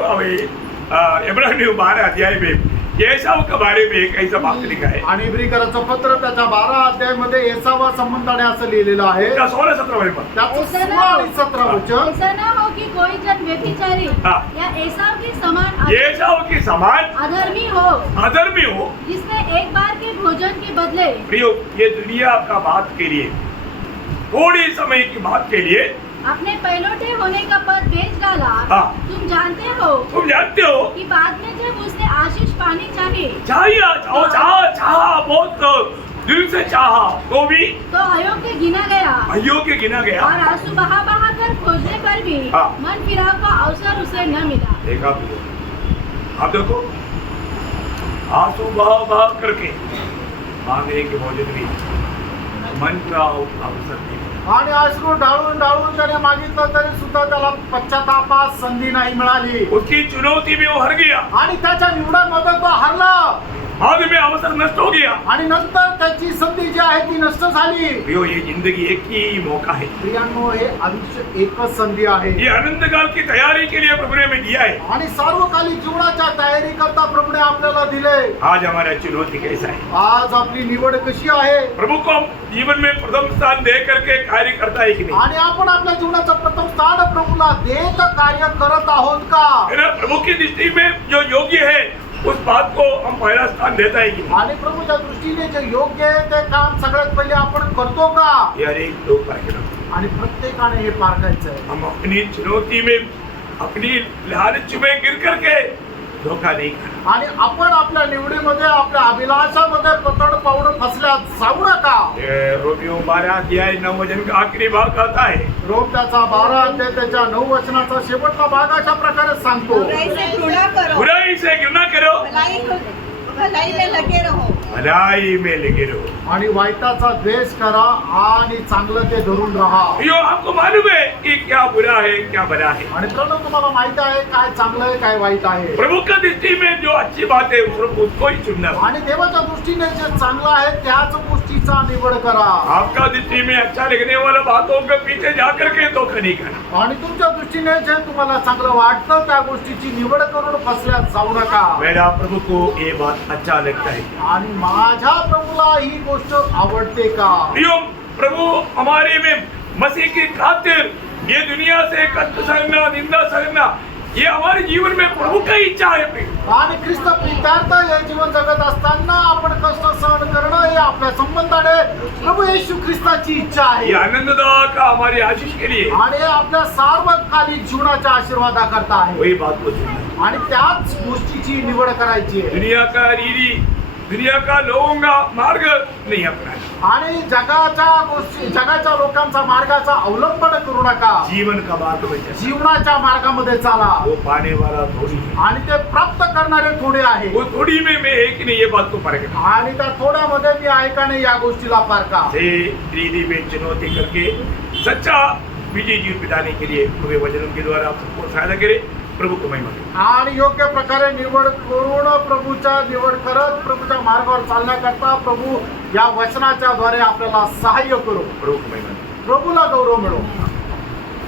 इब्रानियों 12 अध्याय में एसाव के बारे में एक ऐसा बात लिखा है। आणि इब्रिकराचं पत्र त्याच्या 12 अध्यायामध्ये एसावा संबंधाने असं लिहिलेलं आहे. क्या 16-17 वचन पर त्याचं ऐसा 16 ना आणि 17 वचन. ऐसा न हो कि कोई जन व्यभिचारी हाँ। या एसाव के समान एसाव के समान अधर्मी हो, अधर्मी हो। जिसने एक बार के भोजन के बदले प्रियो, ये दुनिया का बात के लिए, थोड़ी समय की बात के लिए अपने पहलौठे होने का पद बेच डाला। हाँ। तुम जानते हो तुम जानते हो कि बाद में जब उसने आशीष पानी चाहिए चाहा बहुत दिल से चाहा तो भी तो अयोग्य गिना गया अयोग्य गिना गया। और आंसू बहा बहा कर खोजने पर भी हाँ। मन फिराव का अवसर उसे न मिला। देखा प्रियो, आप देखो आंसू बहा बहा करके मांगे के भोजन भी मन का अवसर नहीं। आणि अश्रू ढाळून ढाळून त्याने मागितलं तरी सुद्धा त्याला पश्चातापास संधी नाही मिळाली. उसकी चुनौती में वो हार गया, आणि त्याच्या निवडामध्ये तो हरला. बाद में अवसर नष्ट हो गया। आणि नंतर त्याची संधी जी आहे ती नष्ट झाली. प्रियो, ये जिंदगी एक ही मौका है। प्रियांनो, हे आयुष्य एकच संधी आहे. ये अनंत काल की तैयारी के लिए प्रभु ने हमें दिया है। आणि सार्वकालिक जीवनाच्या तयारी करता प्रभूने आपल्याला दिले. आज हमारा चुनौती कैसा है? आज आपली निवड कशी आहे. प्रभु को हम जीवन में प्रथम स्थान दे करके कार्य करता है कि नहीं? आणि आपण आपल्या जीवनाचं प्रथम स्थान प्रभूला देत कार्य करत आहोत का. है ना, प्रभु की दृष्टि में जो योग्य है उस बात को हम पहला स्थान देता है कि नहीं? आणि प्रभूच्या दृष्टीने जे योग्य आहे ते काम सगळ्यात पहिले आपण करतो का. ये हर एक लोग पाएंगे। आणि प्रत्येकाने हे पारखायचं आहे. हम अपनी चुनौती में अपनी लालच में गिर करके धोखा नहीं करना। आणि आपण आपल्या निवडीमध्ये आपल्या अभिलाषामध्ये पतड पावडं फसल्यात जाऊ नका. ये रोमियो 12 अध्याय 9 वचन का आखिरी भाग आता है। रोम त्याचा 12 अध्याय त्याच्या 9 वचनाचा शेवटचा भाग अशा प्रकारे सांगतो. बुराई से घृणा करो, बुराई से घृणा करो, भलाई में लगे रहो। भलाई में लगे रहो। आणि वाईटाचा द्वेष करा आणि चांगलं ते धरून राहा. यो, आपको मालूम है कि क्या बुरा है क्या भला है। आणि मित्रांनो, तुम्हाला माहित आहे काय चांगलं आहे काय वाईट आहे. प्रभु की दृष्टि में जो अच्छी बात है उसको ही चुनना। आणि देवाच्या दृष्टीने जे चांगलं आहे त्याच गोष्टीचा निवड करा. आपका दृष्टि में अच्छा लगने वाला बातों के पीछे जाकर के धोखा नहीं करना। आणि तुमच्या दृष्टीने जे तुम्हाला चांगलं वाटतं त्या गोष्टीची निवड करून फसल्यात जाऊ नका. मेरा प्रभु को ये बात अच्छा लगता है। आणि माझ्या प्रभूला ही गोष्ट आवडते का. प्रियो, प्रभु हमारे में मसीह की खातिर ये दुनिया से कष्ट सहना, निंदा सहना, ये हमारे जीवन में प्रभु की इच्छा है प्रिय। आणि ख्रिस्त प्रित्यार्थ हे जीवन जगत असताना आपण कष्ट सहन करणं हे आपल्या संबंधाने प्रभु येशू ख्रिस्ताची इच्छा आहे. ये आनंददायक हमारी आशीष के लिए आणि हे आपल्या सार्वकालिक जीवनाच्या आशीर्वादाकरता आहे. वही बात को सुनना। आणि त्याच गोष्टीची निवड करायची आहे. दुनिया का रीति, दुनिया का लोगों का मार्ग नहीं अपनाना। आणि जगाच्या लोकांचा मार्गाचा अवलंबन करू नका. जीवन का मार्ग में चलना। जीवनाच्या मार्गामध्ये चाला. वो पाने वाला थोड़ी है, आणि ते प्राप्त करणारे थोडे आहे. वो थोड़ी में मैं एक नहीं, ये बात को परख रहा आणि त्या थोड्यामध्ये मी आहे का नाही या गोष्टीला पारखा. से रीति पे चुनौती करके सच्चा विजय जीवन बिताने के लिए तुम्हें वचनों के द्वारा आप सबको सहायता करे। प्रभु को महिमा दे। आणि योग्य प्रकारे निवड करून प्रभूच्या निवड करत प्रभूच्या मार्गावर चालण्याकरता प्रभू या वचनाच्या द्वारे आपल्याला सहाय्य करू. प्रभु को महिमा दे। प्रभूला गौरव मिळो.